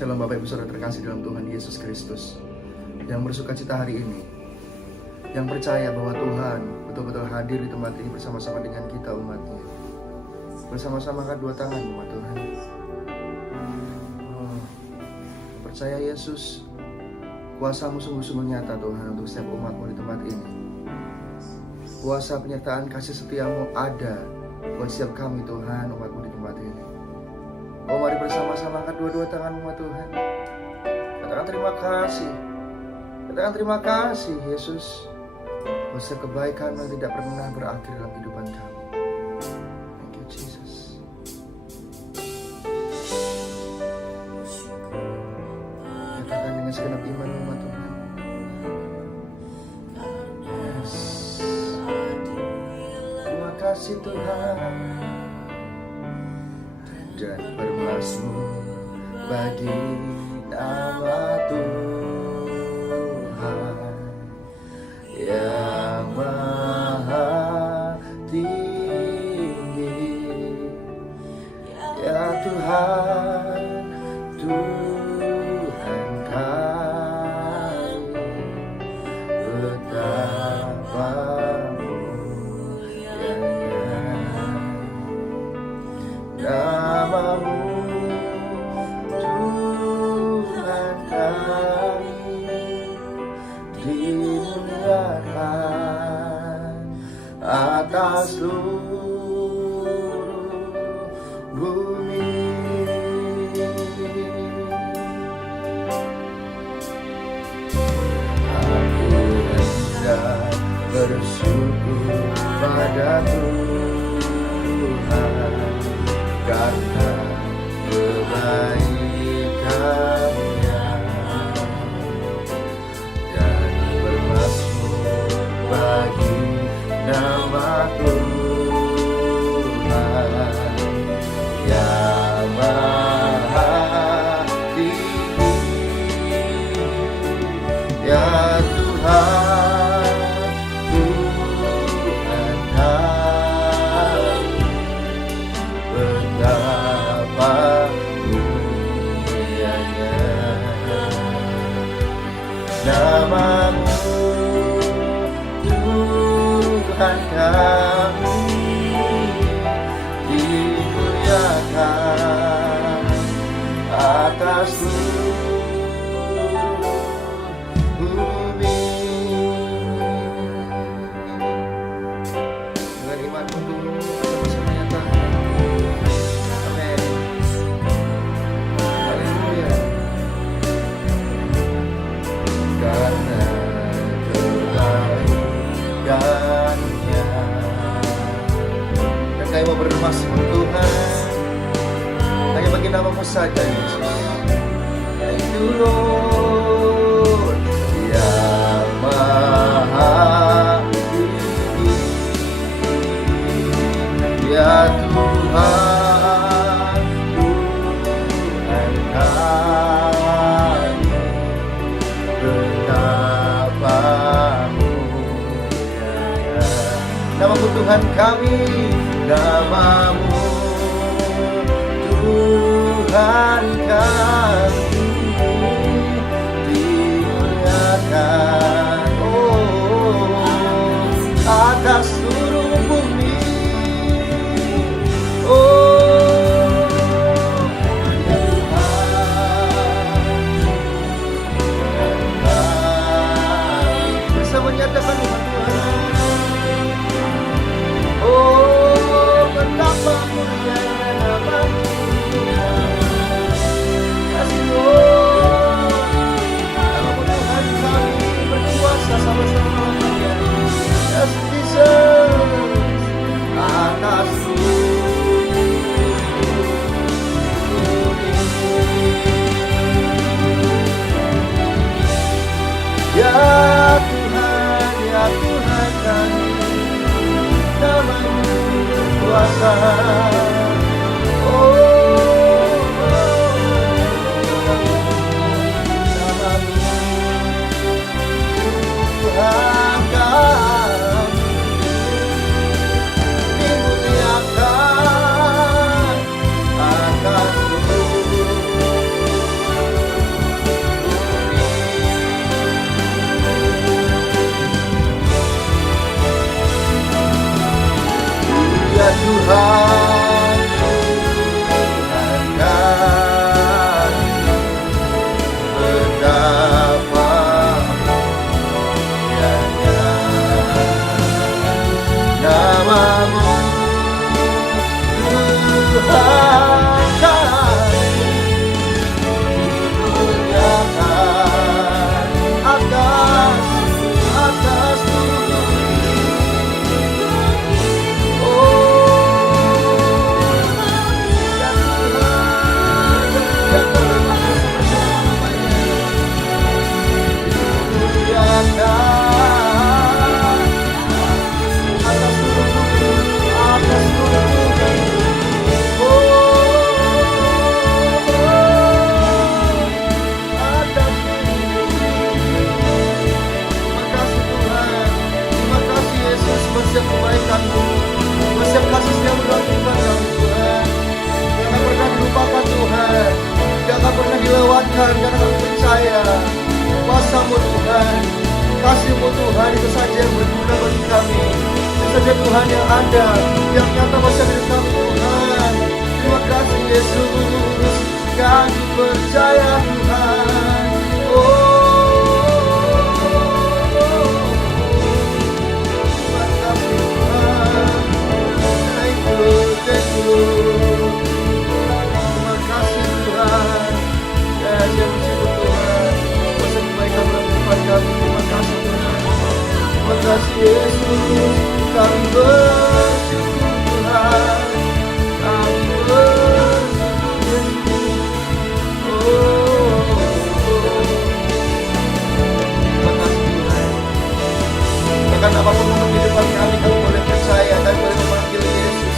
Shalom Bapak Ibu Saudara terkasih dalam Tuhan Yesus Kristus, yang bersuka cita hari ini, yang percaya bahwa Tuhan betul-betul hadir di tempat ini bersama-sama dengan kita umatnya. Bersama-sama angkat dua tangan umat Tuhan. Percaya Yesus, kuasa-Mu sungguh-sungguh nyata Tuhan untuk setiap umat-Mu di tempat ini. Kuasa penyertaan kasih setia-Mu ada buat setiap kami Tuhan, umat-Mu di tempat ini. Oh, mari bersama-sama angkat dua-dua tangan umat Tuhan. Katakan terima kasih. Katakan terima kasih Yesus buat setiap kebaikan yang tidak pernah berakhir dalam kehidupan kami. Thank you Jesus. Katakan dengan segenap iman umat Tuhan. Yes. Terima kasih Tuhan. Dan bermazmur bagi nama Tuhan yang maha tinggi. Ya Tuhan, Tuhan kami, betapa namamu Tuhan kami, dimuliakan atas seluruh bumi. Aku hendak bersyukur pada Tuhan karena kebaikan-Nya, dan bermazmur bagi nama Tuhan yang maha tinggi. Ya Tuhan, Tuhan kami, betapa mulianya namamu Tuhan kami, dimuliakan atas seluruh bumi. Dengan iman untuk bersama-sama nyatakan. Amin. Haleluya. Karena kebaikan-Nya, dan kami mau bermazmur Tuhan hanya bagi nama-Mu saja Yesus. Thank you Lord, yang maha tinggi. Ya Tuhan, Tuhan kami, betapa mulianya namamu Tuhan kami, namamu Tuhan kami, dimuliakan atas seluruh bumi. Bersama nyatakan umat Tuhan. Betapa mulianya nama-Mu. Kasih namamu Tuhan kami berkuasa sama-sama. Yes Jesus, atas ya Tuhan kami, namamu berkuasa. Namamu Tuhan kami, dimuliakan atas seluruh limpahkan karena kami percaya kuasa-Mu Tuhan, kasih-Mu Tuhan itu saja yang berguna bagi kami. Itu saja Tuhan yang ada, yang nyata masa hidup kami Tuhan. Terima kasih Yesus, kami percaya Tuhan. Terima kasih Tuhan. Thank you. Terima kasih Tuhan. Ya, saya bersyukur Tuhan. Kuasa kebaikan dalam kehidupan kami. Terima kasih Tuhan. Terima kasih Yesus. Kami bersyukur Tuhan. Kami bersyukur Yesus. Terima kasih Tuhan. Bahkan apapun untuk kehidupan kami boleh percaya dan boleh memanggil Yesus.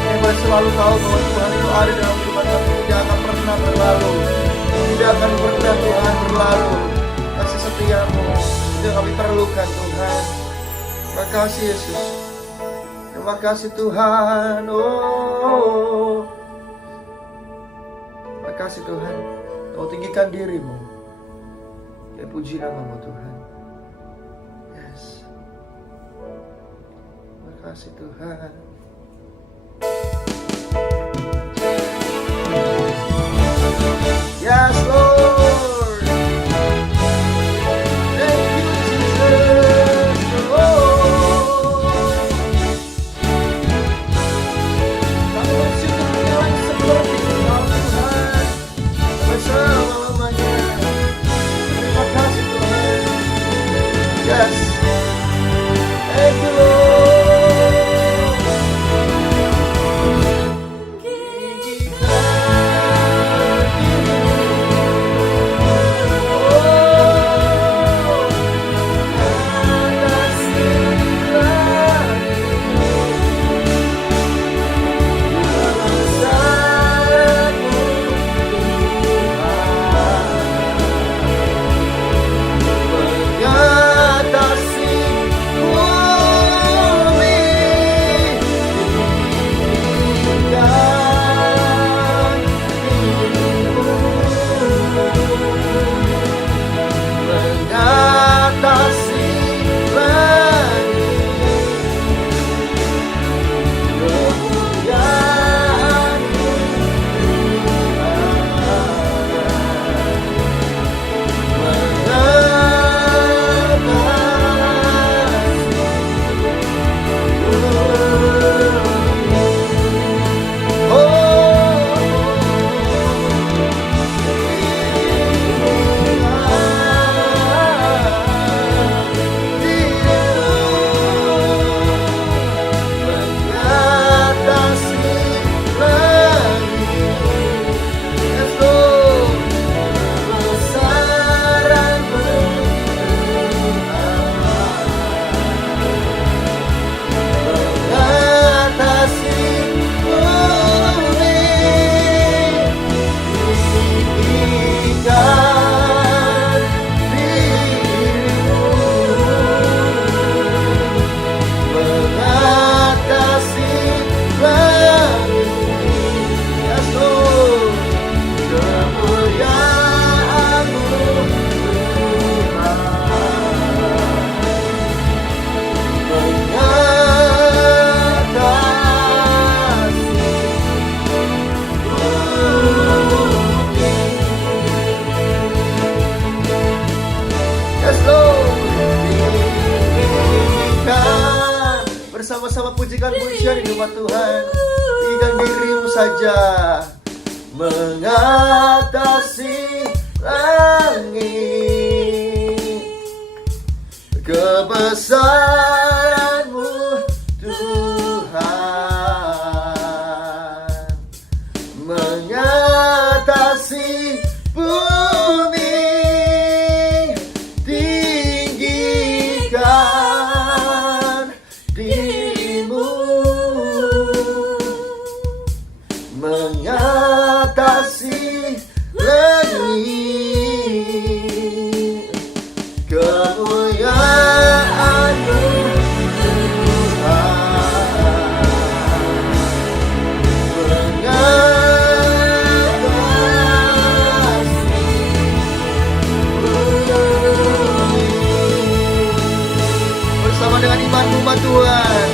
Kami boleh selalu tahu bahwa Tuhan itu ada dalam kehidupan kami. Tidak akan pernah berlalu. Tidak akan pernah Tuhan berlalu. Kasih setia-Mu itu yang kami perlukan Tuhan. Terima kasih Yesus. Terima kasih Tuhan. Terima kasih Tuhan. Kau tinggikan diri-Mu. Ya puji nama-Mu Tuhan. Yes. Terima kasih Tuhan. Yes Lord. Thank you Jesus. Kami bersyukur mengenai seperti Engkau Tuhan bersama-lamanya. Terima kasih Tuhan. Yes. Thank you Lord. Bersama-sama pujikan pujian di rumah Tuhan. Tinggal diri-Mu saja mengatasi langit. Kebesaran-Mu Tuhan mengatasi bumi. Tinggikan diri-Mu mengatasi langit. Kemuliaan-Mu firman-Mu Tuhan.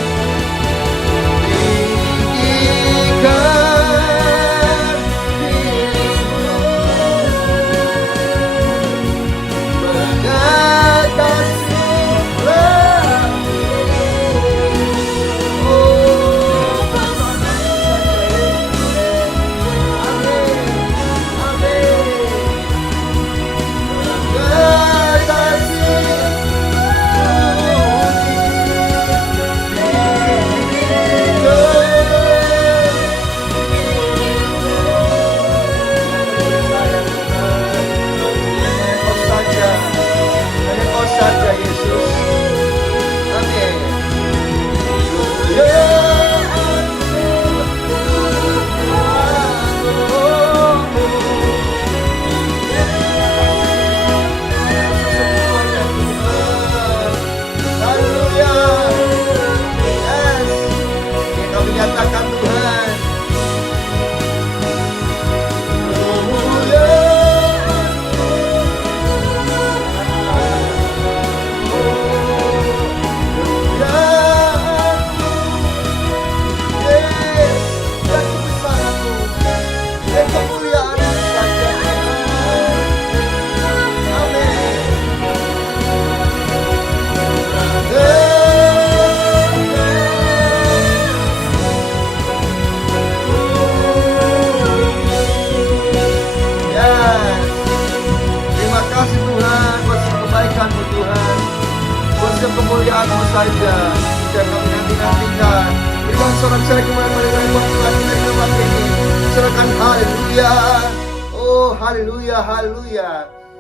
Kemuliaan-Mu saja yang kami nanti-nantikan. Berikan sorak-sorai kemuliaan-Mu Tuhan di tempat ini. Serahkan haleluya. Oh haleluya, haleluya.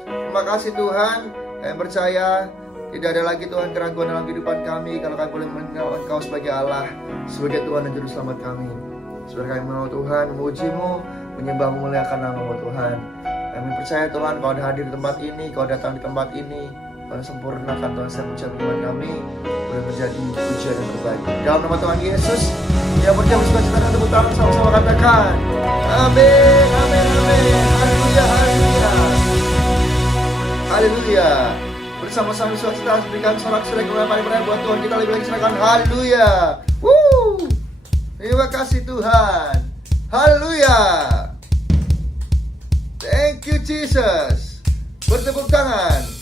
Terima kasih Tuhan. Kami percaya tidak ada lagi Tuhan keraguan dalam kehidupan kami kalau kami boleh mengenal Engkau sebagai Allah, sebagai Tuhan dan Juru Selamat kami. Saudara kami mau Tuhan memuji-Mu, menyembah memuliakan nama-Mu Tuhan. Kami percaya Tuhan Kau ada hadir di tempat ini, Kau datang di tempat ini. Tuhan sempurnakan Tuhan setiap ucapan iman kami boleh menjadi pujian yang terbaik. Dalam nama Tuhan Yesus, yang berjaya bersukacita dan tepuk tangan sama-sama katakan, amin, amin, amin. Haleluya, haleluya, haleluya. Bersama-sama bersukacita berikan sorak-sorai kemuliaan buat Tuhan kita lebih lagi serahkan haleluya. Terima kasih Tuhan. Haleluya. Thank you Jesus. Bertepuk tangan.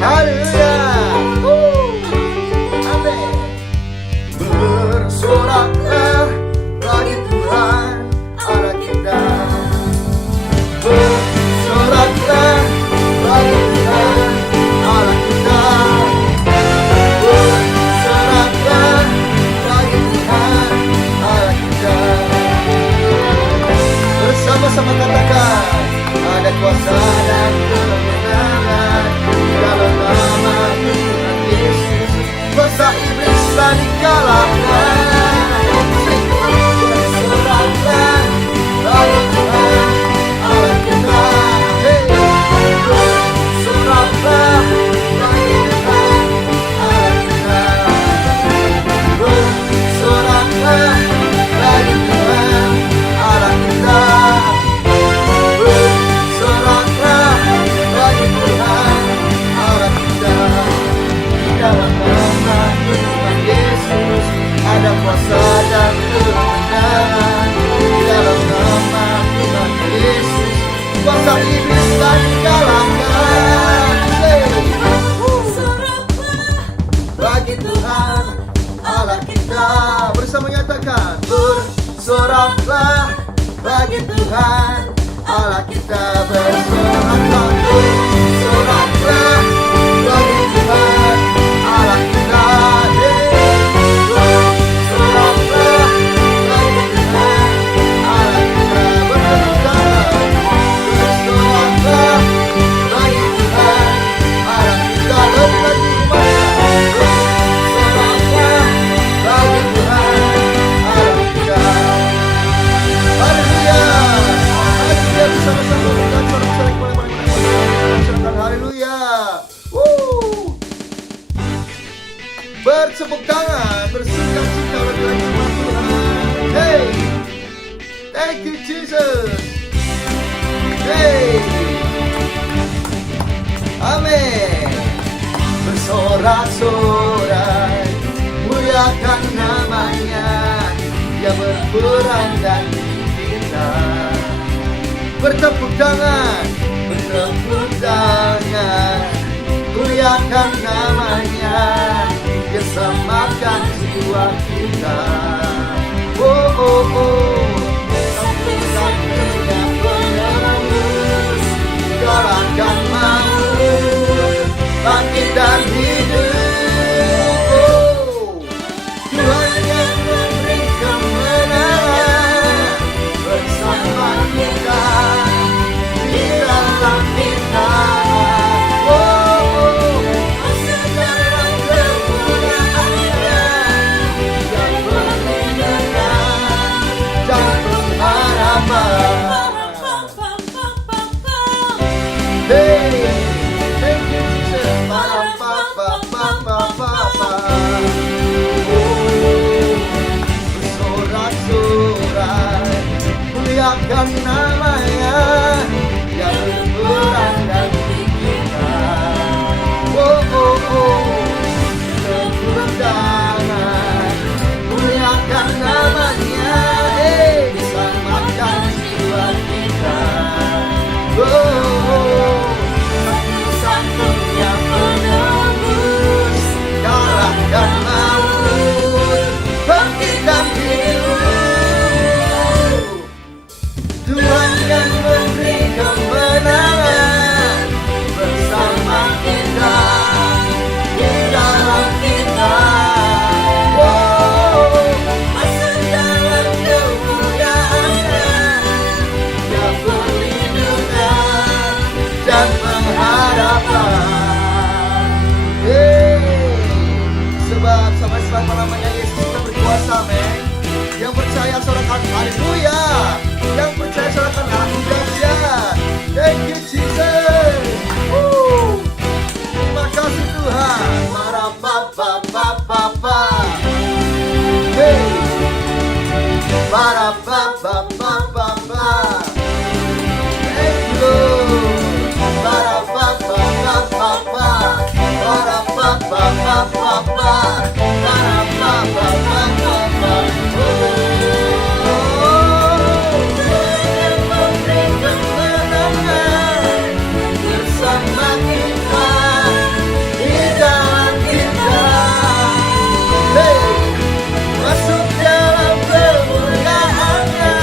Haleluya. Amin. Bersoraklah bagi Tuhan Allah kita. Bersoraklah bagi Tuhan Allah kita. Bersoraklah bagi Tuhan Allah kita. Bersama-sama katakan, ada kuasa dan kemenangan dalam nama Tuhan Yesus. Kuasa iblis telah dikalahkan. Bersoraklah bagi Tuhan Allah kita. Bersoraklah bagi Tuhan Allah kita. Bersoraklah bagi Tuhan Allah kita. Bersoraklah bagi Tuhan Allah kita. Di dalam nama Tuhan Yesus ada kuasa dan kemenangan. Di dalam nama Tuhan Yesus kuasa iblis telah dikalahkan. Bagi Tuhan Allah kita. Bersama nyatakan, bersoraklah bagi Tuhan Allah kita. Bersoraklah, bersoraklah bagi Tuhan Allah kita. Bersoraklah bagi Tuhan Allah kita. Bersoraklah bagi Tuhan Allah kita. Lebih lagi bersoraklah bagi Tuhan Allah kita. Haleluya. Haleluya. Bersama-sama dengan sorak-sorai kemuliaan. Haleluya. Bertepuk tangan, bersuka-cita bagi Tuhan. Hey, thank you Jesus. Hey, amin. bersorak-sorai, muliakan namanya, Dia berperan ganti kita. Bertepuk tangan, muliakan namanya, Dia selamatkan jiwa kita. Oh, oh, oh, satu-satunya penebus, galakkan maut, bangkit dan hidup. Oh, Tuhan yang memberi kemenangan bersama kita di dalam kita. Hey, thank you Jesus. Bersorak-sorai, muliakan namanya, Dia berperan ganti kita. Oh, oh, oh, tepuk tangan, muliakan namanya, diselamatkan jiwa kita. Oh, satu-satunya penebus, galakkan maut, bangkit dan hidup. Tuhan yang memberi kemenangan bersama kita di dalam kita. Oh, masuk dalam kemuliaan-Nya, Dia perlindungan dan pengharapan. Sebab sampai selama-lamanya Yesus sudah berkuasa, men. Yang percaya sorakan haleluya, yang percaya sorakan dahsyat. Thank you Jesus. Terima kasih Tuhan. Para papa. Hey, para papa. Thank you Lord. Para papa. Bersama kita di dalam kita. Hey, masuk dalam kemuliaan-Nya,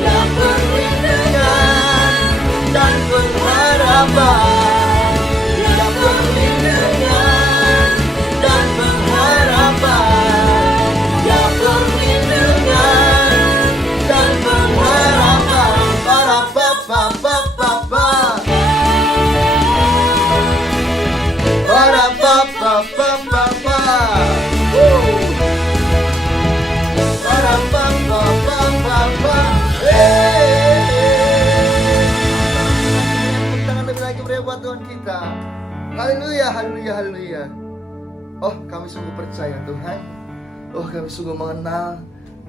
Dia perlindungan dan pengharapan. Dia perlindungan dan pengharapan. Dia perlindungan dan pengharapan. Para papa. Para papa. Para papa. Tangan lebih lagi buat Tuhan kita. Haleluya. Oh, kami sungguh percaya Tuhan. Oh, kami sungguh mengenal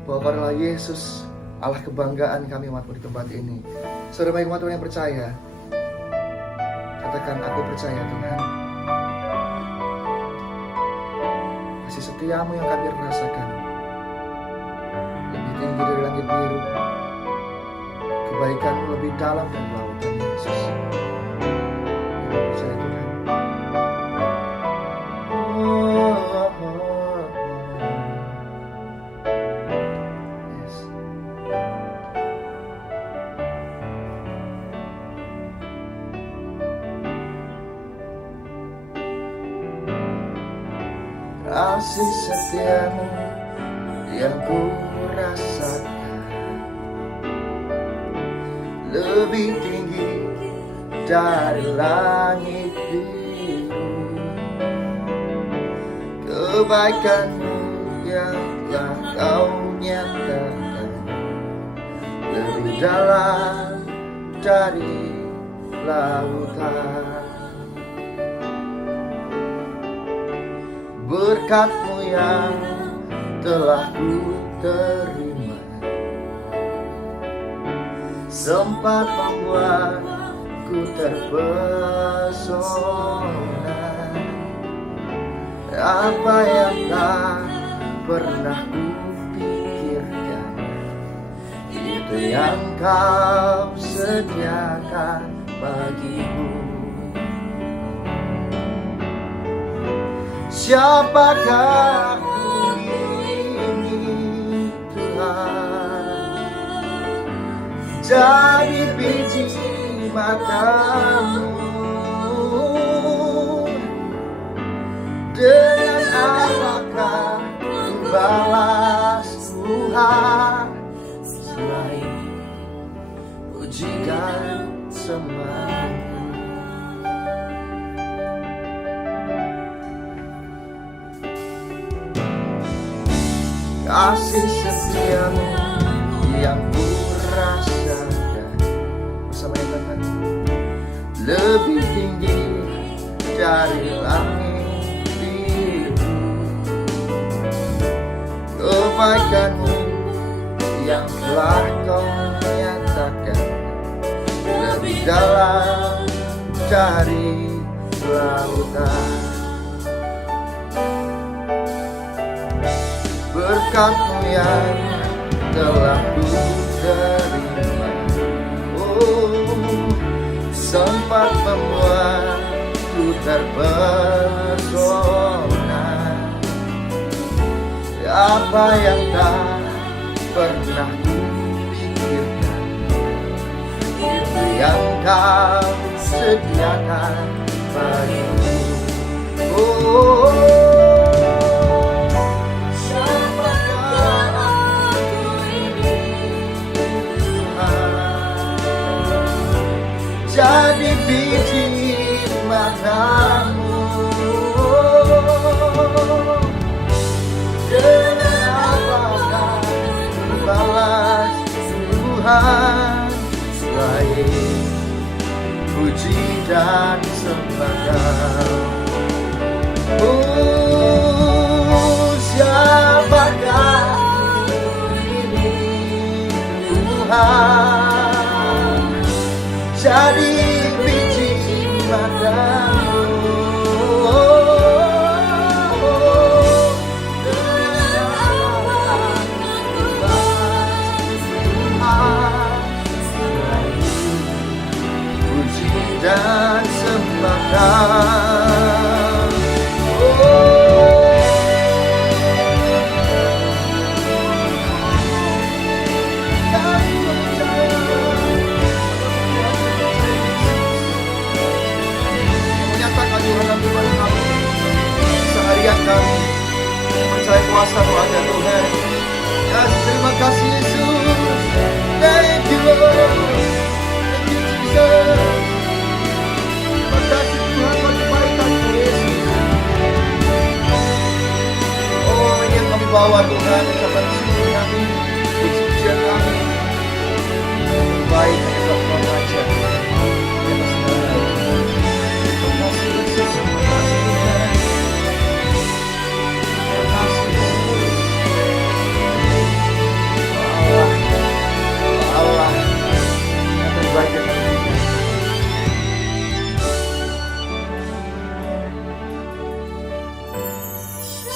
bahwa Kaulah Yesus, Allah kebanggaan kami umat-Mu di tempat ini. Saudara baik umat Tuhan yang percaya, katakan, aku percaya Tuhan. Kasih setiamu yang kami rasakan lebih tinggi dari langit biru, kebaikanmu lebih dalam dari lautan Yesus. Aku percaya Tuhan. Yes. Kasih setiamu yang ku rasakan lebih tinggi dari langit biru, kebaikanmu yang telah kau nyatakan lebih dalam dari lautan. Berkat-Mu yang telah ku terima sempat membuatku terpesona. Apa yang tak pernah kupikirkan, itu yang kau sediakan bagiku. Siapakah aku ini Tuhan, jadi biji matamu. Dengan apakah ku balas Tuhan selain puji dan sembah? Kasih setiamu yang ku rasakan bersama yang Tuhan lebih tinggi dari langit biru. Kebaikanmu yang telah kau nyatakan lebih dalam dari lautan. Berkat-Mu yang telah ku terima, sempat membuatku terpesona. Apa yang tak pernah ku pikirkan, itu yang kau sediakan bagiku. Jadi biji matamu, dengan apakah ku balas Tuhan selain puji dan sembah? Siapakah ini Tuhan, jadi biji matamu. Dengan apakah ku balas Tuhan selain puji dan sembah? Seharian kami percaya kuasa-Mu ada Tuhan. Ya, terima kasih Yesus. Thank you Lord. Thank you Jesus. Terima kasih Tuhan buat kebaikan-Mu Yesus. Oh, ingin kami bawa Tuhan ucapan syukur kami, puji-pujian kami. Baik hanya Tuhan saja.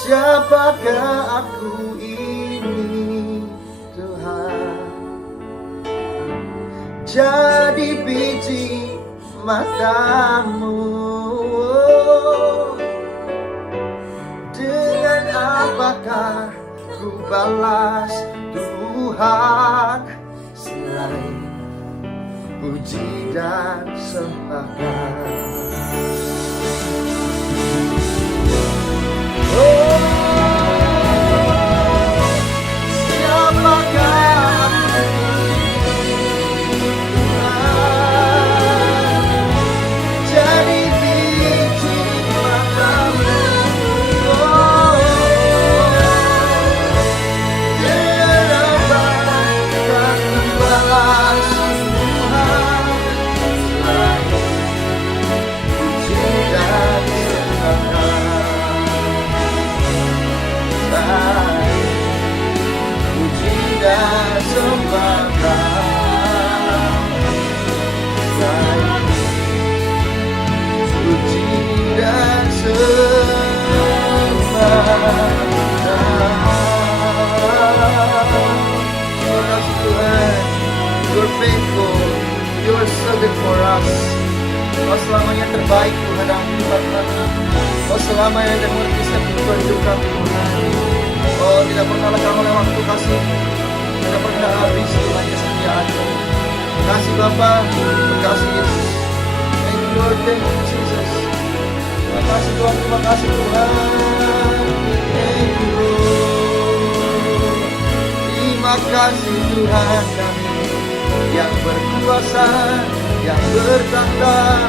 Siapakah aku ini Tuhan, jadi biji matamu. Dengan apakah ku balas Tuhan selain puji dan sembah? lepas. Kau selamanya terbaik Tuhan dalam kehidupan kami. Kau selamanya yang mengerti setiap kehidupan hidup kami Tuhan. Oh, tidak pernah lekang oleh waktu kasih, tidak pernah habis Tuhan kesetiaan-Mu. Kasih Bapa, kasih Yesus. Thank you Lord, thank you Jesus. Terima kasih Tuhan, terima kasih Tuhan. Thank you Lord. Terima kasih Tuhan kami yang berkuasa, yang bertata.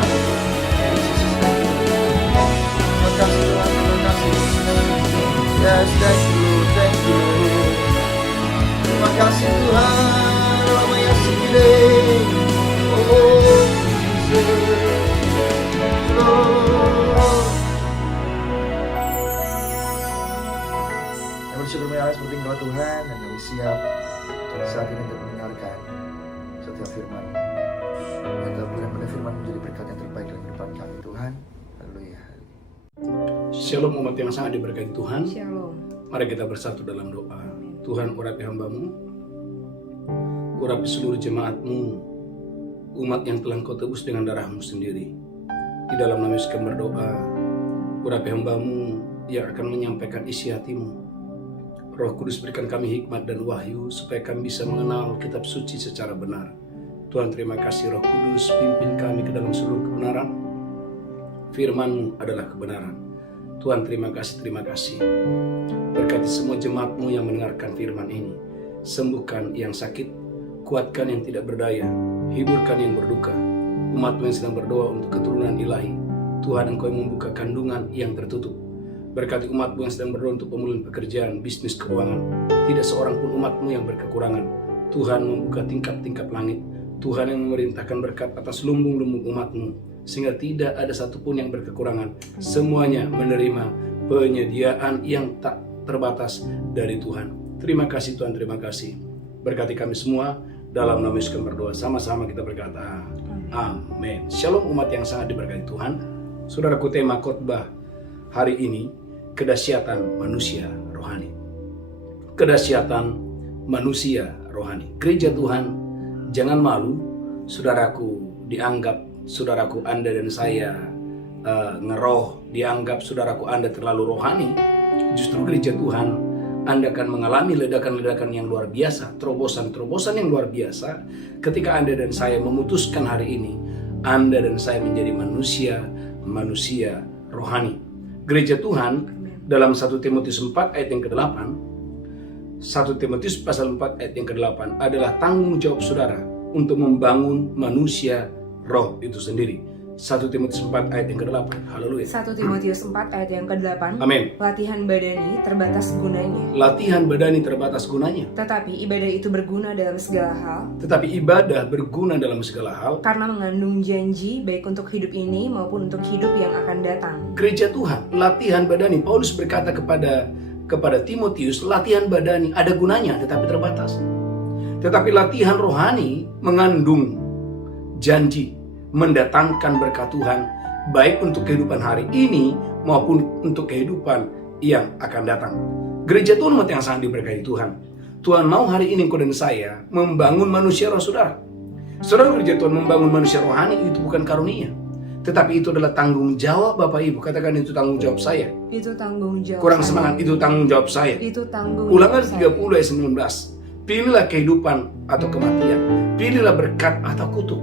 Terima kasih Tuhan, terima kasih. Yes, thank you, thank you. Terima kasih Tuhan, lama yang segede. Oh, Jesus, Lord. Kami bersyukur mengalah seperti Engkau Tuhan, dan kami siap saat ini untuk mendengarkan setiap firman. Dan kemudian pada firman menjadi berkat yang terbaik dalam kehidupan kami Tuhan. Haleluya. Shalom umat yang sangat diberkati Tuhan. Shalom. Mari kita bersatu dalam doa. Tuhan, urapi hamba-Mu, urapi seluruh jemaat-Mu, umat yang telah Kau tebus dengan darah-Mu sendiri. Di dalam nama Yesus kami berdoa, urapi hamba-Mu yang akan menyampaikan isi hati-Mu. Roh Kudus berikan kami hikmat dan wahyu supaya kami bisa mengenal kitab suci secara benar. Tuhan, terima kasih Roh Kudus, pimpin kami ke dalam seluruh kebenaran. Firman-Mu adalah kebenaran. Tuhan, terima kasih, terima kasih. Berkati semua jemaat-Mu yang mendengarkan firman ini. Sembuhkan yang sakit, kuatkan yang tidak berdaya, hiburkan yang berduka. Umat-Mu yang sedang berdoa untuk keturunan ilahi, Tuhan, Engkau yang membuka kandungan yang tertutup. Berkati umat-Mu yang sedang berdoa untuk pemulihan pekerjaan, bisnis, keuangan. Tidak seorang pun umat-Mu yang berkekurangan. Tuhan membuka tingkap-tingkap langit. Tuhan yang memerintahkan berkat atas lumbung-lumbung umat-Mu, sehingga tidak ada satupun yang berkekurangan. Semuanya menerima penyediaan yang tak terbatas dari Tuhan. Terima kasih Tuhan, terima kasih. Berkati kami semua, dalam nama Yesus kami berdoa. Sama-sama kita berkata, amin. Shalom umat yang sangat diberkati Tuhan. Saudaraku, tema khotbah hari ini, kedahsyatan manusia rohani. Kedahsyatan manusia rohani. Gereja Tuhan, jangan malu, saudaraku, dianggap saudaraku Anda dan saya ngeroh, dianggap saudaraku Anda terlalu rohani. Justru gereja Tuhan, Anda akan mengalami ledakan-ledakan yang luar biasa, terobosan-terobosan yang luar biasa ketika Anda dan saya memutuskan hari ini Anda dan saya menjadi manusia rohani. Gereja Tuhan dalam 1 Timotius 4 ayat yang ke-8, 1 Timotius pasal 4 ayat yang ke-8 adalah tanggung jawab saudara untuk membangun manusia roh itu sendiri. 1 Timotius 4 ayat yang ke-8. Haleluya. 1 Timotius 4 ayat yang ke-8. Amin. Latihan badani terbatas gunanya. Latihan badani terbatas gunanya. Tetapi ibadah itu berguna dalam segala hal. Tetapi ibadah berguna dalam segala hal. Karena mengandung janji baik untuk hidup ini maupun untuk hidup yang akan datang. Gereja Tuhan, latihan badani. Paulus berkata kepada Timotius, latihan badani ada gunanya tetapi terbatas. Tetapi latihan rohani mengandung janji, mendatangkan berkat Tuhan baik untuk kehidupan hari ini maupun untuk kehidupan yang akan datang. Gereja Tuhan umat yang sangat diberkati Tuhan. Tuhan mau hari ini engkau dan saya membangun manusia roh saudara. Saudara, gereja Tuhan membangun manusia rohani itu bukan karunia, tetapi itu adalah tanggung jawab Bapak Ibu. Katakan, itu tanggung jawab saya. Itu tanggung jawab. Kurang saya. semangat, itu tanggung jawab saya. Itu tanggung Ulangan jawab 30 ayat 19. Pilihlah kehidupan atau kematian, pilihlah berkat atau kutuk.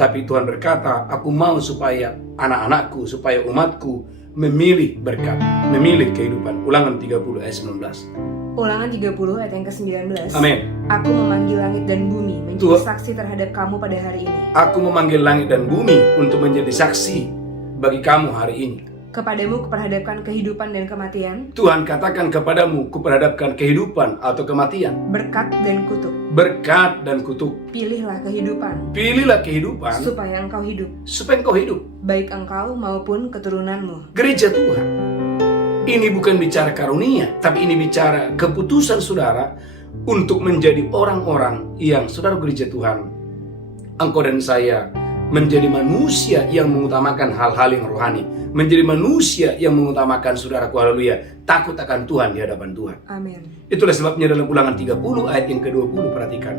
Tapi Tuhan berkata, aku mau supaya anak-anakku, supaya umatku memilih berkat, memilih kehidupan. Ulangan 30 ayat 19. Ulangan 30 ayat yang ke-19. Amin. Aku memanggil langit dan bumi menjadi saksi terhadap kamu pada hari ini. Aku memanggil langit dan bumi untuk menjadi saksi bagi kamu hari ini. Kepadamu kuperhadapkan kehidupan dan kematian. Tuhan katakan kepadamu, kuperhadapkan kehidupan atau kematian. Berkat dan kutuk. Berkat dan kutuk. Pilihlah kehidupan. Pilihlah kehidupan supaya engkau hidup. Supaya engkau hidup. Baik engkau maupun keturunanmu. Gereja Tuhan, ini bukan bicara karunia, tapi ini bicara keputusan saudara untuk menjadi orang-orang yang, saudara gereja Tuhan, engkau dan saya menjadi manusia yang mengutamakan hal-hal yang rohani, menjadi manusia yang mengutamakan, saudaraku, haleluya, takut akan Tuhan di hadapan Tuhan. Amin. Itulah sebabnya dalam Ulangan 30 ayat yang ke-20, perhatikan.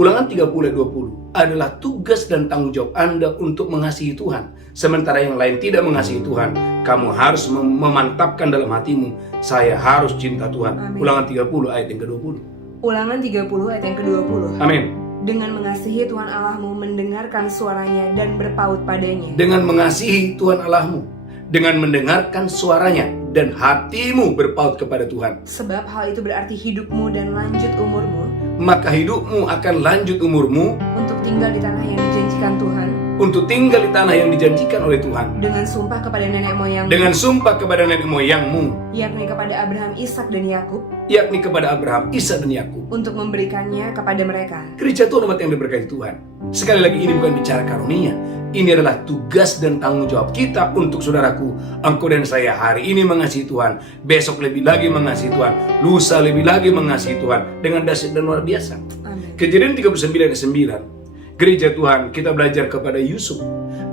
Ulangan 30 ayat 20. adalah tugas dan tanggung jawab Anda untuk mengasihi Tuhan. Sementara yang lain tidak mengasihi Tuhan, kamu harus memantapkan dalam hatimu, saya harus cinta Tuhan. Amin. Ulangan 30 ayat yang ke-20. Ulangan 30 ayat yang ke-20. Amin. Dengan mengasihi Tuhan Allahmu, mendengarkan suaranya dan berpaut padanya. Dengan mengasihi Tuhan Allahmu, dengan mendengarkan suaranya, dan hatimu berpaut kepada Tuhan. Sebab hal itu berarti hidupmu dan lanjut umurmu Maka hidupmu akan lanjut umurmu untuk tinggal di tanah yang dijanjikan Tuhan, untuk tinggal di tanah yang dijanjikan oleh Tuhan. dengan sumpah kepada nenek moyangmu, Dengan sumpah kepada nenek moyangmu, yakni kepada Abraham, Ishak dan Yakub, yakni kepada Abraham, Ishak dan Yakub. untuk memberikannya kepada mereka. Gereja Tuhan umat yang diberkati Tuhan. Sekali lagi, ini bukan bicara karunia. Ini adalah tugas dan tanggung jawab kita untuk saudaraku. Engkau dan saya hari ini mengasihi Tuhan, besok lebih lagi mengasihi Tuhan, lusa lebih lagi mengasihi Tuhan dengan dahsyat dan luar biasa. Amin. Kejadian 39 ayat 9. Gereja Tuhan, kita belajar kepada Yusuf.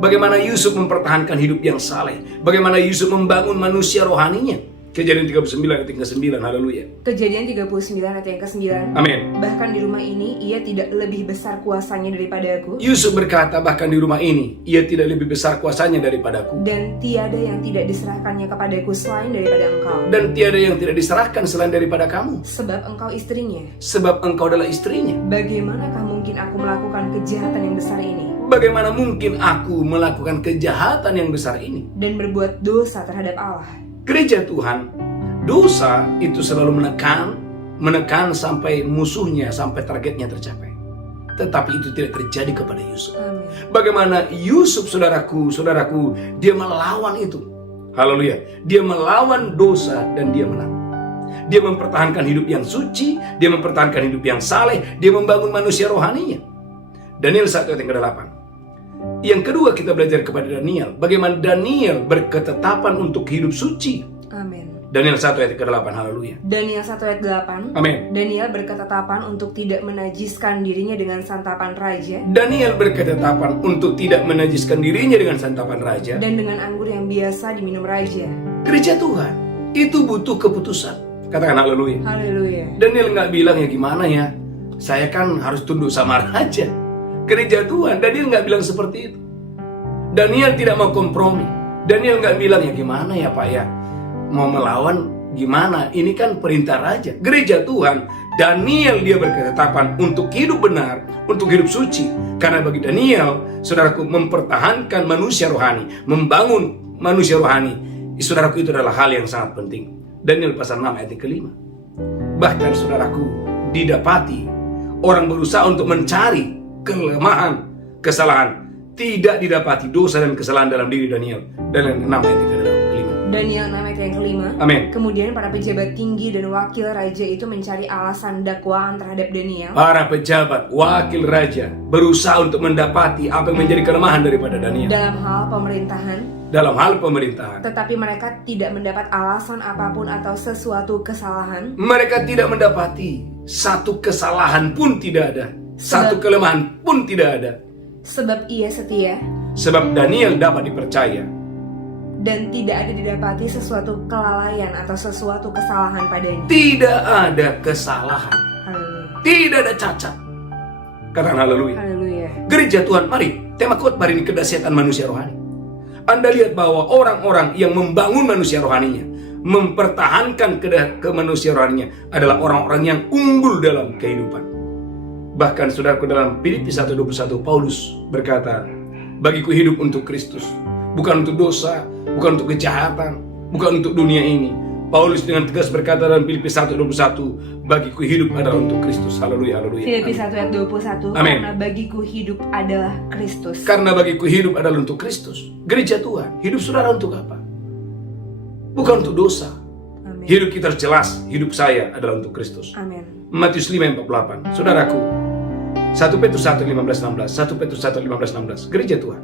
Bagaimana Yusuf mempertahankan hidup yang saleh. Bagaimana Yusuf membangun manusia rohaninya. Kejadian 39 ayat yang ke-9. Haleluya. Kejadian 39 ayat yang ke-9. Amin. Bahkan di rumah ini ia tidak lebih besar kuasanya daripadaku, Yusuf berkata, bahkan di rumah ini ia tidak lebih besar kuasanya daripadaku, dan tiada yang tidak diserahkannya kepadaku selain daripada engkau. dan tiada yang tidak diserahkan selain daripada kamu, Sebab engkau istrinya. sebab engkau adalah istrinya. Bagaimanakah mungkin aku melakukan kejahatan yang besar ini Bagaimana mungkin aku melakukan kejahatan yang besar ini? dan berbuat dosa terhadap Allah? Gereja Tuhan, dosa itu selalu menekan sampai musuhnya, sampai targetnya tercapai. Tetapi itu tidak terjadi kepada Yusuf. Amin. Bagaimana Yusuf, saudaraku, dia melawan itu. Haleluya. Dia melawan dosa dan dia menang. Dia mempertahankan hidup yang suci, dia mempertahankan hidup yang saleh, dia membangun manusia rohaninya. Daniel 1 ayat yang ke-8. Yang kedua, kita belajar kepada Daniel, bagaimana Daniel berketetapan untuk hidup suci. Amin. Daniel 1 ayat ke-8. Haleluya. Daniel 1 ayat 8. Amin. Daniel berketetapan untuk tidak menajiskan dirinya dengan santapan raja Daniel berketetapan untuk tidak menajiskan dirinya dengan santapan raja dan dengan anggur yang biasa diminum raja. Gereja Tuhan, itu butuh keputusan. Katakan haleluya. Haleluya. Daniel nggak bilang, ya gimana ya, saya kan harus tunduk sama raja. Gereja Tuhan, Daniel nggak bilang seperti itu. Daniel tidak mau kompromi. Daniel nggak bilang, ya gimana ya Pak ya, mau melawan gimana, ini kan perintah raja. Gereja Tuhan, Daniel dia berketetapan untuk hidup benar, untuk hidup suci. Karena bagi Daniel, saudaraku, mempertahankan manusia rohani, membangun manusia rohani, saudaraku, itu adalah hal yang sangat penting. Daniel pasal 6 ayat yang ke-5. Bahkan saudaraku, didapati orang berusaha untuk mencari kelemahan, kesalahan, tidak didapati dosa dan kesalahan dalam diri Daniel. Daniel 6 ayat yang ke-5. Daniel 6 ayat yang ke-5. Amin. Kemudian para pejabat tinggi dan wakil raja itu mencari alasan dakwaan terhadap Daniel. Para pejabat, wakil raja berusaha untuk mendapati apa yang menjadi kelemahan daripada Daniel Dalam hal pemerintahan. Tetapi mereka tidak mendapat alasan apapun atau sesuatu kesalahan. mereka tidak mendapati satu kesalahan pun tidak ada, satu kelemahan pun tidak ada. Sebab ia setia Sebab Daniel dapat dipercaya dan tidak ada didapati sesuatu kelalaian atau sesuatu kesalahan padanya. tidak ada kesalahan, Haleluya. tidak ada cacat. Katakan haleluya. Haleluya. Gereja Tuhan, mari tema khotbah ini kedahsyatan manusia rohani. Anda lihat bahwa orang-orang yang membangun manusia rohaninya, mempertahankan kemanusia rohaninya adalah orang-orang yang unggul dalam kehidupan. Bahkan saudaraku, dalam Filipi 1:21 Paulus berkata, bagiku hidup untuk Kristus, bukan untuk dosa, bukan untuk kejahatan, bukan untuk dunia ini. Paulus dengan tegas berkata dalam Filipi 1:21, bagiku hidup adalah untuk Kristus. Haleluya, haleluya. Filipi 1 ayat 21. Amin. Karena bagiku hidup adalah Kristus. Karena bagiku hidup adalah untuk Kristus. Gereja Tuhan, hidup saudara untuk apa? Bukan untuk dosa. Amin. Hidup kita jelas, hidup saya adalah untuk Kristus. Amin. Matius 5:48. Saudaraku, 1 Petrus 1:15-16, 1 Petrus 1:15-16. Gereja Tuhan,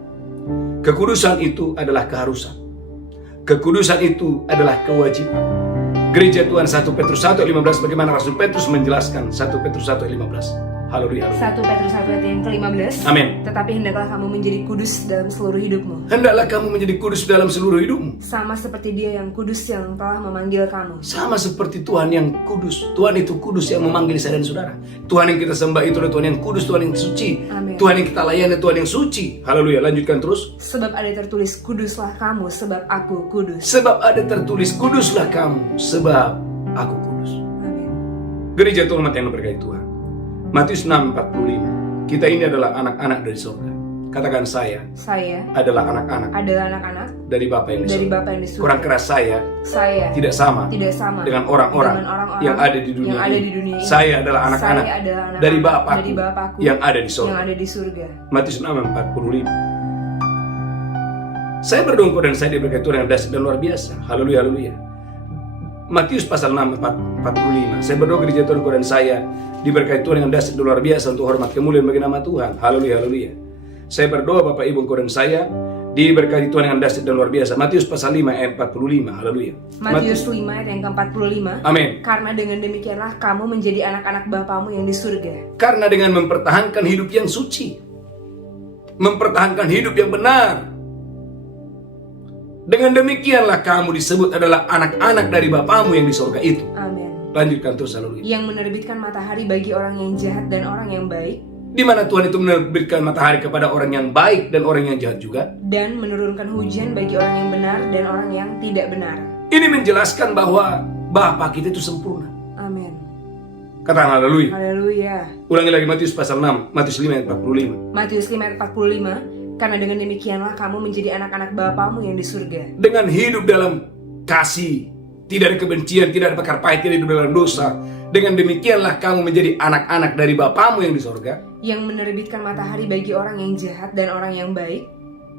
kekudusan itu adalah keharusan. Kekudusan itu adalah kewajiban. Gereja Tuhan, 1 Petrus 1:15, bagaimana Rasul Petrus menjelaskan 1 Petrus 1:15. Haleluya. 1 Petrus 1 ayat yang ke-15. Amin. Tetapi hendaklah kamu menjadi kudus dalam seluruh hidupmu, Hendaklah kamu menjadi kudus dalam seluruh hidupmu. sama seperti Dia yang kudus yang telah memanggil kamu. Sama seperti Tuhan yang kudus. Tuhan itu kudus yang memanggil saya dan saudara. Tuhan yang kita sembah itu adalah Tuhan yang kudus, Tuhan yang suci. Amin. Tuhan yang kita layani, Tuhan yang suci. Haleluya. Lanjutkan terus. Sebab ada tertulis, kuduslah kamu sebab aku kudus. Sebab ada tertulis, kuduslah kamu sebab aku kudus. Amin. Gereja Tuhan yang berkati Tuhan. Matius 6:45. Kita ini adalah anak-anak dari surga. Katakan saya Saya adalah anak-anak adalah anak-anak dari Bapa yang di dari surga. Bapa yang di surga. Kurang keras, saya tidak sama tidak sama dengan orang-orang yang ada di dunia ini. Saya adalah anak-anak Saya adalah anak-anak dari Bapakku dari Bapakku yang ada di surga. yang ada di surga. Matius 6:45. Saya berdoa dan saya diberkati Tuhan yang dahsyat dan luar biasa. Haleluya, haleluya. Matius pasal 6:45. Saya berdoa gereja Tuhan dan saya diberkati Tuhan yang dahsyat dan luar biasa untuk hormat kemuliaan bagi nama Tuhan. Haleluya, haleluya. Saya berdoa Bapak Ibu dan saya diberkati Tuhan yang dahsyat dan luar biasa. Matius pasal 5 ayat 45. Haleluya. Matius 5 ayat yang ke-45. Amin. Karena dengan demikianlah kamu menjadi anak-anak Bapamu yang di surga. Karena dengan mempertahankan hidup yang suci, mempertahankan hidup yang benar, dengan demikianlah kamu disebut adalah anak-anak dari Bapamu yang di surga itu. Amin. Lanjutkan terus, haleluya. Yang menerbitkan matahari bagi orang yang jahat dan orang yang baik, Di mana Tuhan itu menerbitkan matahari kepada orang yang baik dan orang yang jahat juga. dan menurunkan hujan bagi orang yang benar dan orang yang tidak benar. Ini menjelaskan bahwa Bapa kita itu sempurna. Amin. Katakan haleluya. Haleluya. Ulangi lagi Matius pasal 6, Matius 5 ayat 45. Matius 5 ayat 45. Karena dengan demikianlah kamu menjadi anak-anak Bapamu yang di surga. Dengan hidup dalam kasih, tidak ada kebencian, tidak ada perkara pahit, tidak hidup dalam dosa. Dengan demikianlah kamu menjadi anak-anak dari Bapamu yang di sorga. Yang menerbitkan matahari bagi orang yang jahat dan orang yang baik,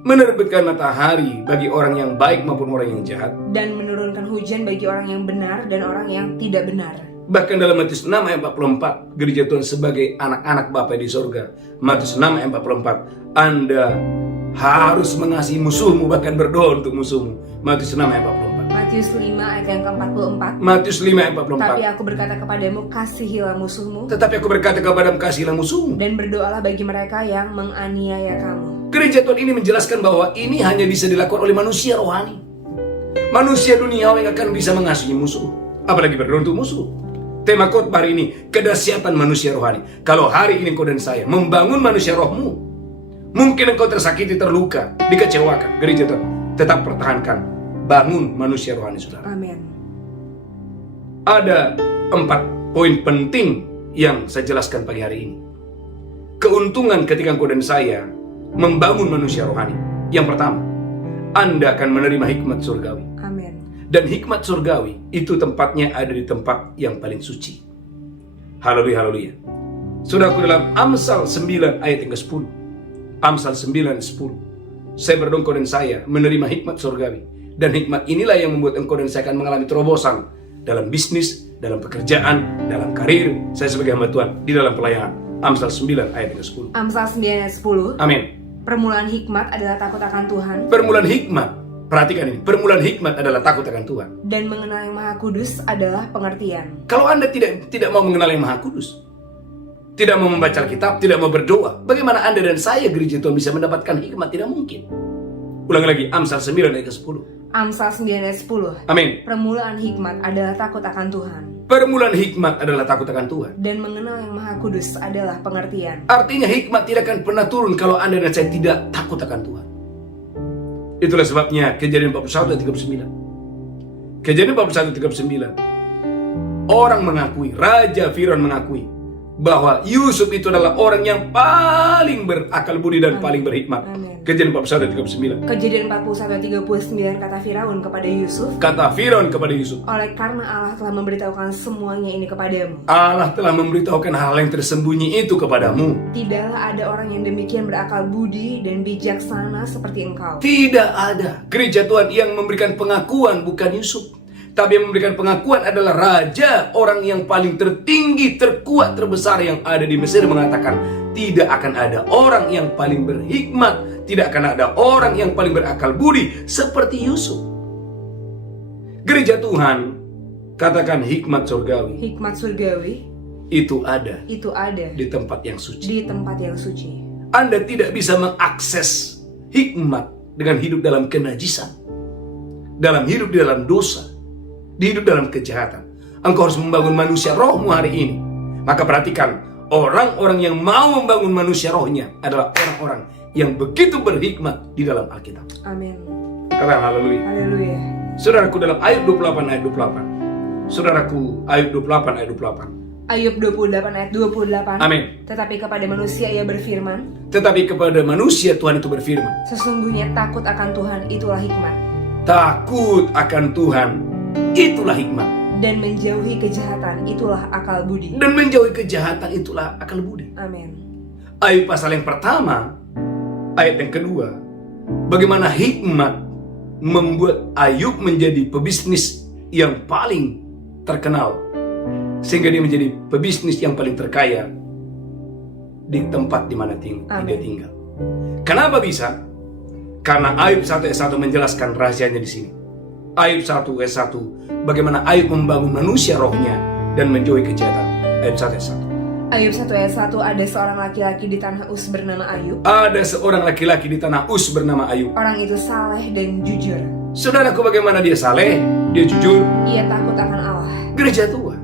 Menerbitkan matahari bagi orang yang baik maupun orang yang jahat. dan menurunkan hujan bagi orang yang benar dan orang yang tidak benar. Bahkan dalam Matius 6 ayat 44, gereja Tuhan sebagai anak-anak Bapa di sorga. Matius 6 ayat 44, Anda harus mengasihi musuhmu, bahkan berdoa untuk musuhmu. Matius 6 ayat 44. Matius 5 ayat yang ke-44. Matius 5 ayat Tapi 44. aku berkata kepadamu, kasihilah musuhmu, Tetapi aku berkata kepadamu, kasihilah musuhmu. dan berdoalah bagi mereka yang menganiaya kamu. Gereja Tuhan ini menjelaskan bahwa ini hanya bisa dilakukan oleh manusia rohani. Manusia duniawi yang akan bisa mengasihi musuh, apalagi berdoa untuk musuh. Tema khotbah hari ini, kedahsyatan manusia rohani. Kalau hari ini kau dan saya membangun manusia rohmu, mungkin engkau tersakiti, terluka, dikecewakan. Gereja Tuhan tetap pertahankan, bangun manusia rohani, saudara. Amin. Ada 4 poin penting yang saya jelaskan pagi hari ini. Keuntungan ketika engkau dan saya membangun manusia rohani. Yang pertama, Anda akan menerima hikmat surgawi. Amin. Dan hikmat surgawi itu tempatnya ada di tempat yang paling suci. Haleluya, haleluya. Saudaraku, dalam Amsal 9 ayat yang ke-10. Amsal 9 ayat 10. Saya berdoa engkau dan saya menerima hikmat surgawi. Dan hikmat inilah yang membuat engkau dan saya akan mengalami terobosan dalam bisnis, dalam pekerjaan, dalam karir. Saya sebagai hamba Tuhan di dalam pelayanan. Amsal 9 ayat yang ke-10. Amsal 9 ayat 10. Amin. Permulaan hikmat adalah takut akan Tuhan, Permulaan hikmat, perhatikan ini, permulaan hikmat adalah takut akan Tuhan. dan mengenal yang Maha Kudus adalah pengertian. Kalau Anda tidak mau mengenal yang Maha Kudus, tidak mau membaca Alkitab, tidak mau berdoa, bagaimana Anda dan saya gereja Tuhan bisa mendapatkan hikmat? Tidak mungkin. Ulangi lagi, Amsal 9 ayat ke-10. Amsal 9 ayat 10. Amin. Permulaan hikmat adalah takut akan Tuhan, Permulaan hikmat adalah takut akan Tuhan. dan mengenal yang Maha Kudus adalah pengertian. Artinya hikmat tidak akan pernah turun kalau Anda dan saya tidak takut akan Tuhan. Itulah sebabnya Kejadian 41 ayat 39. Kejadian 41 ayat 39. Orang mengakui, Raja Firaun mengakui bahwa Yusuf itu adalah orang yang paling berakal budi dan paling berhikmat. Amin. Kejadian 41 ayat 39. Kejadian 41 ayat 39 kata Firaun kepada Yusuf, Kata Firaun kepada Yusuf, oleh karena Allah telah memberitahukan semuanya ini kepadamu, Allah telah memberitahukan hal yang tersembunyi itu kepadamu. tidaklah ada orang yang demikian berakal budi dan bijaksana seperti engkau. Tidak ada. Gereja Tuhan yang memberikan pengakuan bukan Yusuf, tapi yang memberikan pengakuan adalah raja, orang yang paling tertinggi, terkuat, terbesar yang ada di Mesir, mengatakan tidak akan ada orang yang paling berhikmat, tidak akan ada orang yang paling berakal budi seperti Yusuf. Gereja Tuhan, katakan hikmat surgawi. Hikmat surgawi itu ada itu ada di tempat yang suci. di tempat yang suci. Anda tidak bisa mengakses hikmat dengan hidup dalam kenajisan, dalam hidup di dalam dosa, hidup dalam kejahatan. Engkau harus membangun manusia rohmu hari ini. Maka perhatikan, orang-orang yang mau membangun manusia rohnya adalah orang-orang yang begitu berhikmat di dalam Alkitab. Amin. Katakan haleluya. Haleluya. Saudaraku, dalam Ayub 28 ayat 28. Saudaraku, Ayub 28 ayat 28. Ayub 28 ayat 28. Amin. Tetapi kepada manusia ia berfirman, Tetapi kepada manusia Tuhan itu berfirman, sesungguhnya takut akan Tuhan itulah hikmat, takut akan Tuhan itulah hikmat, dan menjauhi kejahatan itulah akal budi. dan menjauhi kejahatan itulah akal budi. Amin. Ayub pasal yang pertama, ayat yang kedua, bagaimana hikmat membuat Ayub menjadi pebisnis yang paling terkenal, sehingga dia menjadi pebisnis yang paling terkaya di tempat di mana dia tinggal. Kenapa bisa? Karena Ayub 1 ayat 1 menjelaskan rahasianya di sini. Ayub 1 ayat 1, bagaimana Ayub membangun manusia rohnya dan menjauhi kejahatan. Ayub 1 ayat 1. Ayub 1 ayat 1, ada seorang laki-laki di tanah Uz bernama Ayub. Ada seorang laki-laki di tanah Uz bernama Ayub. Orang itu saleh dan jujur. Saudaraku, bagaimana dia saleh, dia jujur, Ia takut akan Allah. gereja Tuhan.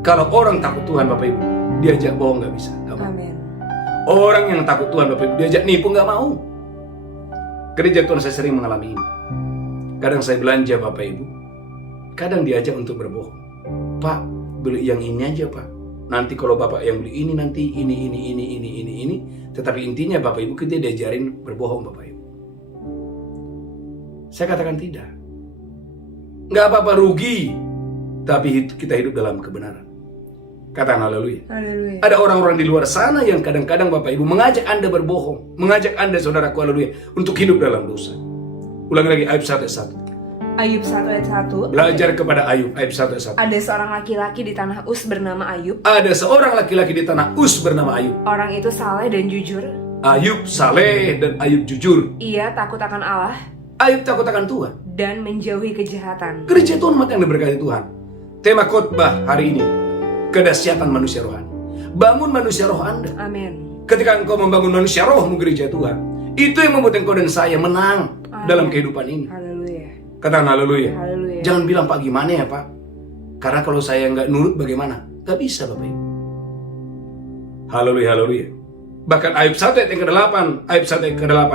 Kalau orang takut Tuhan, Bapak Ibu, diajak bohong nggak bisa, nggak mau. Amin. Orang yang takut Tuhan, Bapak Ibu, diajak nipu nggak mau. Gereja Tuhan saya sering mengalami ini. Kadang saya belanja, Bapak Ibu, kadang diajak untuk berbohong. Pak, beli yang ini aja, Pak. Nanti kalau Bapak yang beli ini, nanti ini. Tetapi intinya Bapak Ibu, kita diajarin berbohong, Bapak Ibu. Saya katakan tidak. Nggak apa-apa rugi, tapi kita hidup dalam kebenaran. Katakan haleluya. Haleluya. Ada orang-orang di luar sana yang kadang-kadang Bapak Ibu mengajak Anda berbohong, mengajak Anda, saudaraku, haleluya, untuk hidup dalam dosa. Ulangi lagi, Ayub 1 ayat 1. Ayub 1 ayat 1. Belajar kepada Ayub, Ayub 1 ayat 1. Ada seorang laki-laki di tanah Uz bernama Ayub. Ada seorang laki-laki di tanah Uz bernama Ayub. Orang itu saleh dan jujur. Ayub saleh dan Ayub jujur. Ia takut akan Allah Ayub takut akan Tuhan. dan menjauhi kejahatan. Gereja Tuhan umat yang diberkati Tuhan. Tema khotbah hari ini, kedahsyatan manusia rohani. Bangun manusia roh Anda. Amin. Ketika engkau membangun manusia rohmu, gereja Tuhan, itu yang membuat engkau dan saya menang dalam kehidupan ini. Haleluya. Katakan haleluya. Haleluya. Jangan bilang, Pak, gimana ya, Pak? Karena kalau saya nggak nurut bagaimana? Nggak bisa, Bapak Ibu. Haleluya, haleluya. Bahkan Ayub 1 ayat yang ke-8, Ayub 1 ayat ke-8,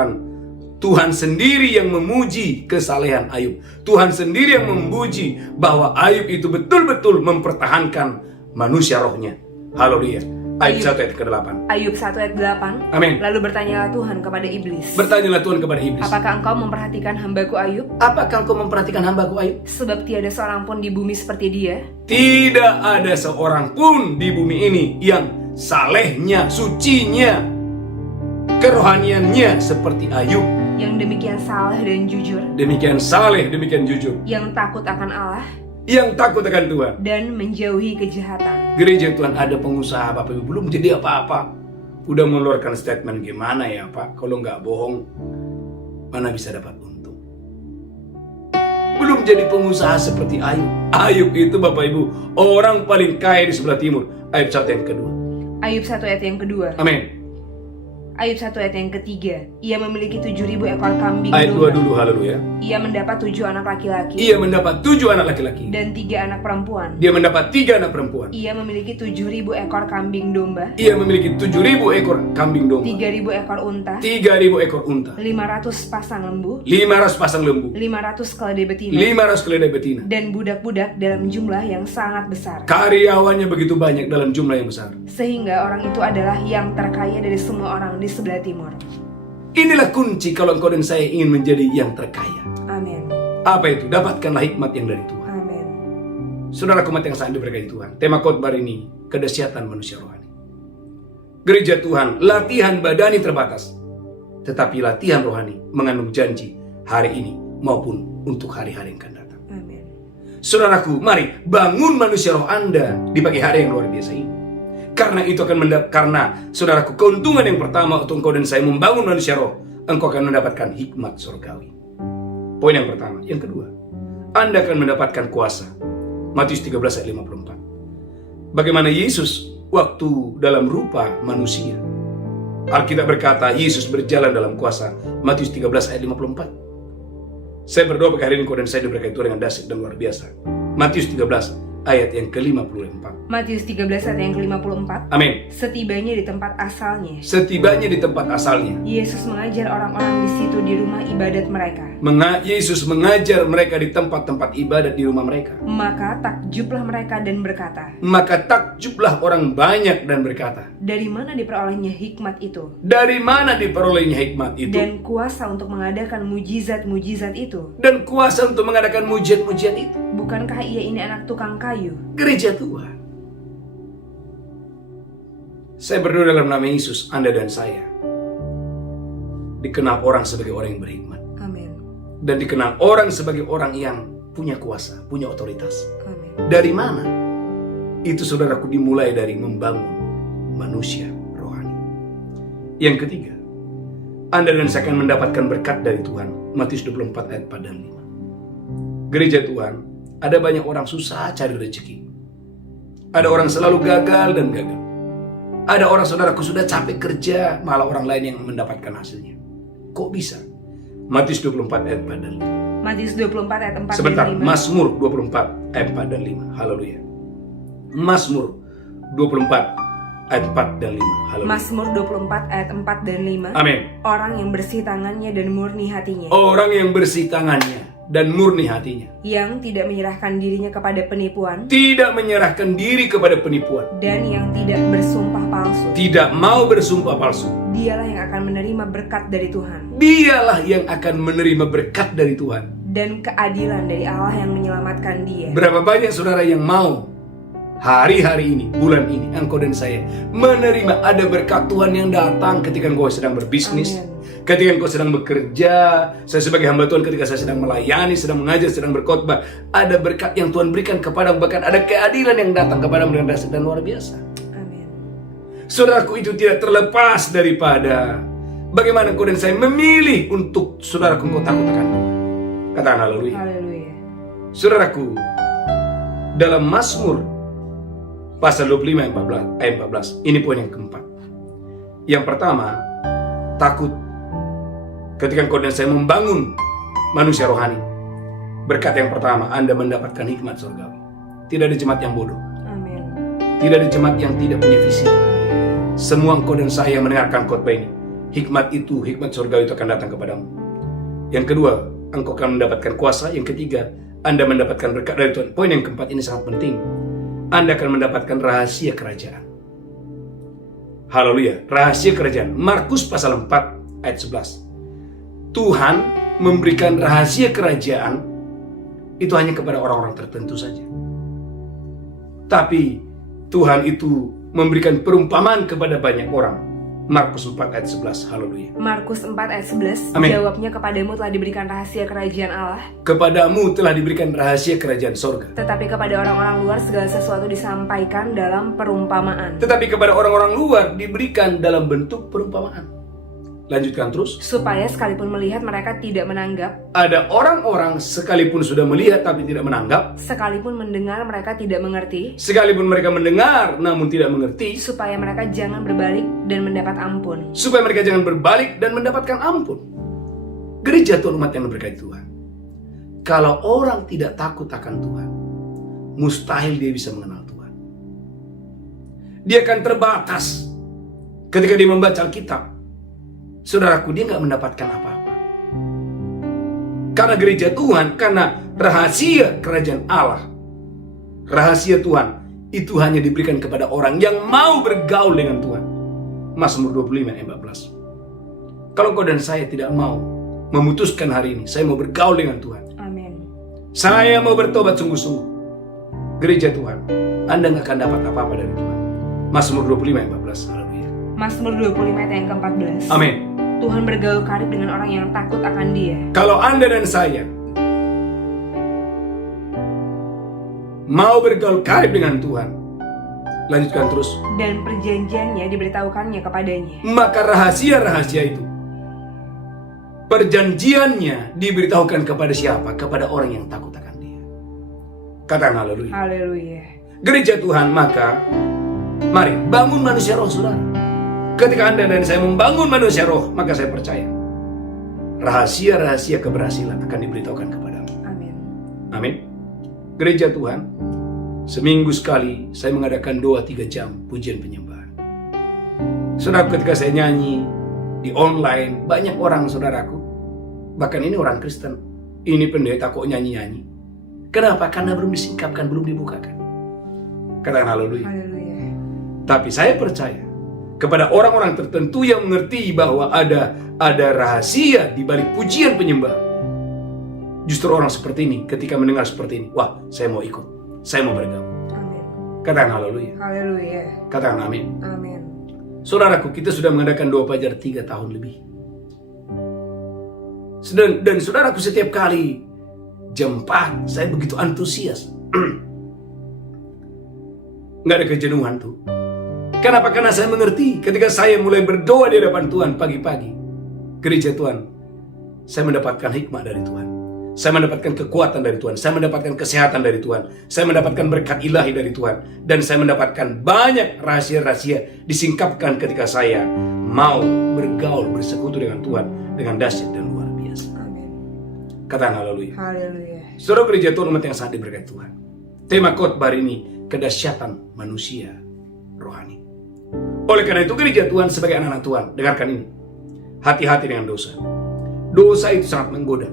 Tuhan sendiri yang memuji kesalehan Ayub. Tuhan sendiri yang memuji bahwa Ayub itu betul-betul mempertahankan manusia rohnya. Haleluya. Ayub 1 ayat ke-8. Ayub 1 ayat 8. Amin. Lalu bertanyalah Tuhan kepada iblis. Bertanyalah Tuhan kepada iblis. Apakah engkau memperhatikan hambaku Ayub? Apakah engkau memperhatikan hambaku Ayub? Sebab tiada seorang pun di bumi seperti dia. Tidak ada seorang pun di bumi ini yang salehnya, sucinya, kerohaniannya seperti Ayub. Yang demikian saleh dan jujur. Demikian saleh, demikian jujur. Yang takut akan Allah Yang takut akan Tuhan. dan menjauhi kejahatan. Gereja Tuhan ada pengusaha, Bapak Ibu, belum jadi apa-apa, udah mengeluarkan statement, gimana ya Pak, kalau nggak bohong mana bisa dapat untung. Belum jadi pengusaha seperti Ayub. Ayub itu, Bapak Ibu, orang paling kaya di sebelah timur. Ayub 1 yang kedua. Ayub 1 ayat yang kedua. Amin. Ayub 1 ayat yang ketiga. Ia memiliki 7.000 ekor kambing Ayat 2 domba. dulu, haleluya. Ia mendapat 7 anak laki-laki Ia mendapat 7 anak laki-laki dan 3 anak perempuan. Dia mendapat 3 anak perempuan. Ia memiliki 7.000 ekor kambing domba, Ia memiliki 7.000 ekor kambing domba, 3.000 ekor unta, 3.000 ekor unta, 500 pasang lembu, 500 pasang lembu, 500 keledai betina, 500 keledai betina. dan budak-budak dalam jumlah yang sangat besar. Karyawannya begitu banyak dalam jumlah yang besar. Sehingga orang itu adalah yang terkaya dari semua orang di sebelah timur. Inilah kunci kalau engkau dan saya ingin menjadi yang terkaya. Amin. Apa itu? Dapatkanlah hikmat yang dari Tuhan. Amin. Saudara umat yang sangat diberkati Tuhan, tema khotbah ini, kedahsyatan manusia rohani. Gereja Tuhan, latihan badani terbatas, tetapi latihan rohani mengandung janji hari ini maupun untuk hari-hari yang akan datang. Amin. Saudaraku, mari bangun manusia roh Anda di pagi hari yang luar biasa ini. Karena itu akan karena saudaraku, keuntungan yang pertama untuk engkau dan saya membangun manusia roh, engkau akan mendapatkan hikmat surgawi. Poin yang pertama. Yang kedua, Anda akan mendapatkan kuasa. Matius 13 ayat 54. Bagaimana Yesus waktu dalam rupa manusia. Alkitab berkata Yesus berjalan dalam kuasa. Matius 13 ayat 54. Saya berdoa bagi hari ini kau dan saya diberkati Tuhan dengan dahsyat dan luar biasa. Matius 13 ayat yang ke-54. Matius 13 ayat yang ke-54. Amin. Setibanya di tempat asalnya, Setibanya di tempat asalnya, Yesus mengajar orang-orang di situ di rumah ibadat mereka. Yesus mengajar mereka di tempat-tempat ibadat di rumah mereka. Maka takjublah mereka dan berkata, Maka takjublah orang banyak dan berkata, dari mana diperolehnya hikmat itu? dari mana diperolehnya hikmat itu? Dan kuasa untuk mengadakan mujizat-mujizat itu? Dan kuasa untuk mengadakan mujizat-mujizat itu? Bukankah ia ini anak tukang kayu? Gereja Tuhan. Saya berdoa dalam nama Yesus, Anda dan saya dikenal orang sebagai orang yang berhikmat. Amin. Dan dikenal orang sebagai orang yang punya kuasa, punya otoritas. Amin. Dari mana? Itu saudaraku dimulai dari membangun manusia rohani. Yang ketiga, Anda dan saya akan mendapatkan berkat dari Tuhan. Matius 24 ayat 4 dan 5. Gereja Tuhan, ada banyak orang susah cari rezeki. Ada orang selalu gagal dan gagal. Ada orang saudaraku sudah capek kerja, malah orang lain yang mendapatkan hasilnya. Kok bisa? Matius 24 ayat 4 dan 5. Matius 24 ayat 4 Sebentar, dan 5. Mazmur 24 ayat 4 dan 5. Haleluya. Mazmur 24 ayat 4 dan 5. Haleluya. Mazmur 24 ayat 4 dan 5. Amin. Orang yang bersih tangannya dan murni hatinya, Orang yang bersih tangannya dan murni hatinya, yang tidak menyerahkan dirinya kepada penipuan, tidak menyerahkan diri kepada penipuan, dan yang tidak bersumpah palsu, tidak mau bersumpah palsu. dialah yang akan menerima berkat dari Tuhan Dialah yang akan menerima berkat dari Tuhan. dan keadilan dari Allah yang menyelamatkan dia. Berapa banyak saudara yang mau hari-hari ini, bulan ini, engkau dan saya menerima ada berkat Tuhan yang datang ketika engkau sedang berbisnis, Amin. ketika engkau sedang bekerja. Saya sebagai hamba Tuhan ketika saya sedang melayani, sedang mengajar, sedang berkhotbah, ada berkat yang Tuhan berikan kepada, bahkan ada keadilan yang datang kepada dengan dahsyat dan luar biasa. Amin. Saudaraku, itu tidak terlepas daripada bagaimana engkau dan saya memilih untuk saudaraku engkau takut akan Tuhan. Katakan haleluya. Haleluya. Saudaraku, dalam Mazmur pasal 25 ayat 14, ini poin yang keempat. Yang pertama, takut. Ketika engkau dan saya membangun manusia rohani, berkat yang pertama, Anda mendapatkan hikmat surgawi. Tidak ada jemaat yang bodoh, Amin. tidak ada jemaat yang tidak punya visi. Semua engkau dan saya yang mendengarkan khotbah ini, hikmat itu, hikmat surgawi itu akan datang kepadamu. Yang kedua, engkau akan mendapatkan kuasa. Yang ketiga, Anda mendapatkan berkat dari Tuhan. Poin yang keempat ini sangat penting. Anda akan mendapatkan rahasia kerajaan. Haleluya, rahasia kerajaan. Markus pasal 4 ayat 11. Tuhan memberikan rahasia kerajaan itu hanya kepada orang-orang tertentu saja. Tapi Tuhan itu memberikan perumpamaan kepada banyak orang. Markus 4 ayat 11. Haleluya. Markus 4 ayat 11. Amin. Jawabnya, kepadamu telah diberikan rahasia kerajaan Allah, Kepadamu telah diberikan rahasia kerajaan sorga. tetapi kepada orang-orang luar segala sesuatu disampaikan dalam perumpamaan, Tetapi kepada orang-orang luar diberikan dalam bentuk perumpamaan. Lanjutkan terus. supaya sekalipun melihat mereka tidak menanggap, Ada orang-orang sekalipun sudah melihat tapi tidak menanggap, sekalipun mendengar mereka tidak mengerti, sekalipun mereka mendengar namun tidak mengerti, supaya mereka jangan berbalik dan mendapat ampun. supaya mereka jangan berbalik dan mendapatkan ampun. Gereja Tuhan, umat yang berkati Tuhan, kalau orang tidak takut akan Tuhan, mustahil dia bisa mengenal Tuhan. Dia akan terbatas ketika dia membaca Alkitab. Saudaraku, dia nggak mendapatkan apa-apa. Karena gereja Tuhan, karena rahasia kerajaan Allah, rahasia Tuhan itu hanya diberikan kepada orang yang mau bergaul dengan Tuhan. Mazmur 25 ayat 14. Kalau kau dan saya tidak mau memutuskan hari ini, saya mau bergaul dengan Tuhan, Amin. saya mau bertobat sungguh-sungguh, gereja Tuhan, Anda nggak akan dapat apa-apa dari Tuhan. Mazmur 25 ayat 14. Haleluya. Mazmur 25 ayat yang ke-14. Amin. Tuhan bergaul karib dengan orang yang takut akan Dia. Kalau Anda dan saya mau bergaul karib dengan Tuhan, lanjutkan terus, Dan perjanjiannya diberitahukannya kepadanya. maka rahasia-rahasia itu, perjanjiannya diberitahukan kepada siapa? Kepada orang yang takut akan Dia. Katakan haleluya. Haleluya. Gereja Tuhan, maka Mari bangun manusia roh, saudara. Ketika Anda dan saya membangun manusia roh, maka saya percaya rahasia-rahasia keberhasilan akan diberitahukan kepadamu. Amin. Amin. Gereja Tuhan, seminggu sekali saya mengadakan doa 3 jam pujian penyembahan. Saudara, ketika saya nyanyi di online, banyak orang, saudaraku, bahkan ini orang Kristen, ini pendeta kok nyanyi-nyanyi. Kenapa? Karena belum disingkapkan, belum dibukakan. Katakan haleluya. Haleluya. Tapi saya percaya kepada orang-orang tertentu yang mengerti bahwa ada rahasia di balik pujian penyembahan. Justru orang seperti ini ketika mendengar seperti ini, wah, saya mau ikut, saya mau bergabung. Amin. Katakan haleluya. Haleluya. Katakan amin. Amin. Saudaraku, kita sudah mengadakan doa fajar 3 tahun lebih. Dan saudaraku, setiap kali jam 4 saya begitu antusias. Nggak ada kejenuhan tuh. Kenapa? Karena saya mengerti ketika saya mulai berdoa di hadapan Tuhan pagi-pagi, gereja Tuhan, saya mendapatkan hikmah dari Tuhan. Saya mendapatkan kekuatan dari Tuhan. Saya mendapatkan kesehatan dari Tuhan. Saya mendapatkan berkat ilahi dari Tuhan. Dan saya mendapatkan banyak rahasia-rahasia disingkapkan ketika saya mau bergaul, bersekutu dengan Tuhan dengan dahsyat dan luar biasa. Amin. Katakan haleluya. Haleluya. Saudara, gereja Tuhan, umat yang sangat diberkati Tuhan. Tema khotbah hari ini, kedahsyatan manusia rohani. Oleh karena itu, gereja Tuhan sebagai anak-anak Tuhan, dengarkan ini. Hati-hati dengan dosa. Dosa itu sangat menggoda.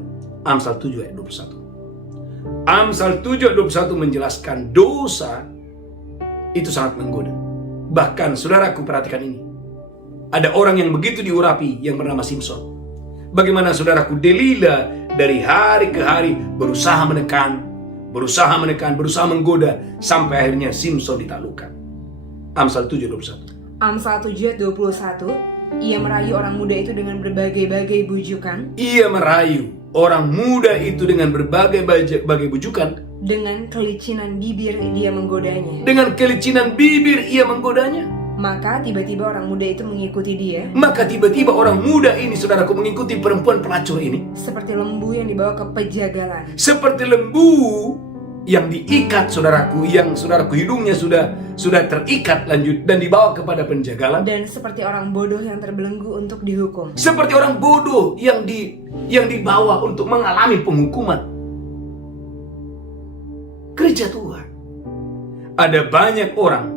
Amsal 7 ayat 21. Amsal 7 ayat 21 menjelaskan dosa itu sangat menggoda. Bahkan saudaraku, perhatikan ini. Ada orang yang begitu diurapi yang bernama Simson. Bagaimana saudaraku, Delila dari hari ke hari berusaha menekan, berusaha menggoda, sampai akhirnya Simson ditaklukkan. Amsal 7 ayat 21. Amsal 7 ayat 21. Ia merayu orang muda itu dengan berbagai-bagai bujukan. Ia merayu orang muda itu dengan berbagai bujukan. Dengan kelicinan bibir dia menggodanya. Dengan kelicinan bibir ia menggodanya. Maka tiba-tiba orang muda itu mengikuti dia. Maka tiba-tiba orang muda ini, saudaraku, mengikuti perempuan pelacur ini. Seperti lembu yang dibawa ke pejagalan. Seperti lembu yang diikat, saudaraku, yang saudaraku hidungnya sudah terikat lanjut dan dibawa kepada penjagalan. Dan seperti orang bodoh yang terbelenggu untuk dihukum. Seperti orang bodoh yang dibawa untuk mengalami penghukuman. Gereja Tuhan, ada banyak orang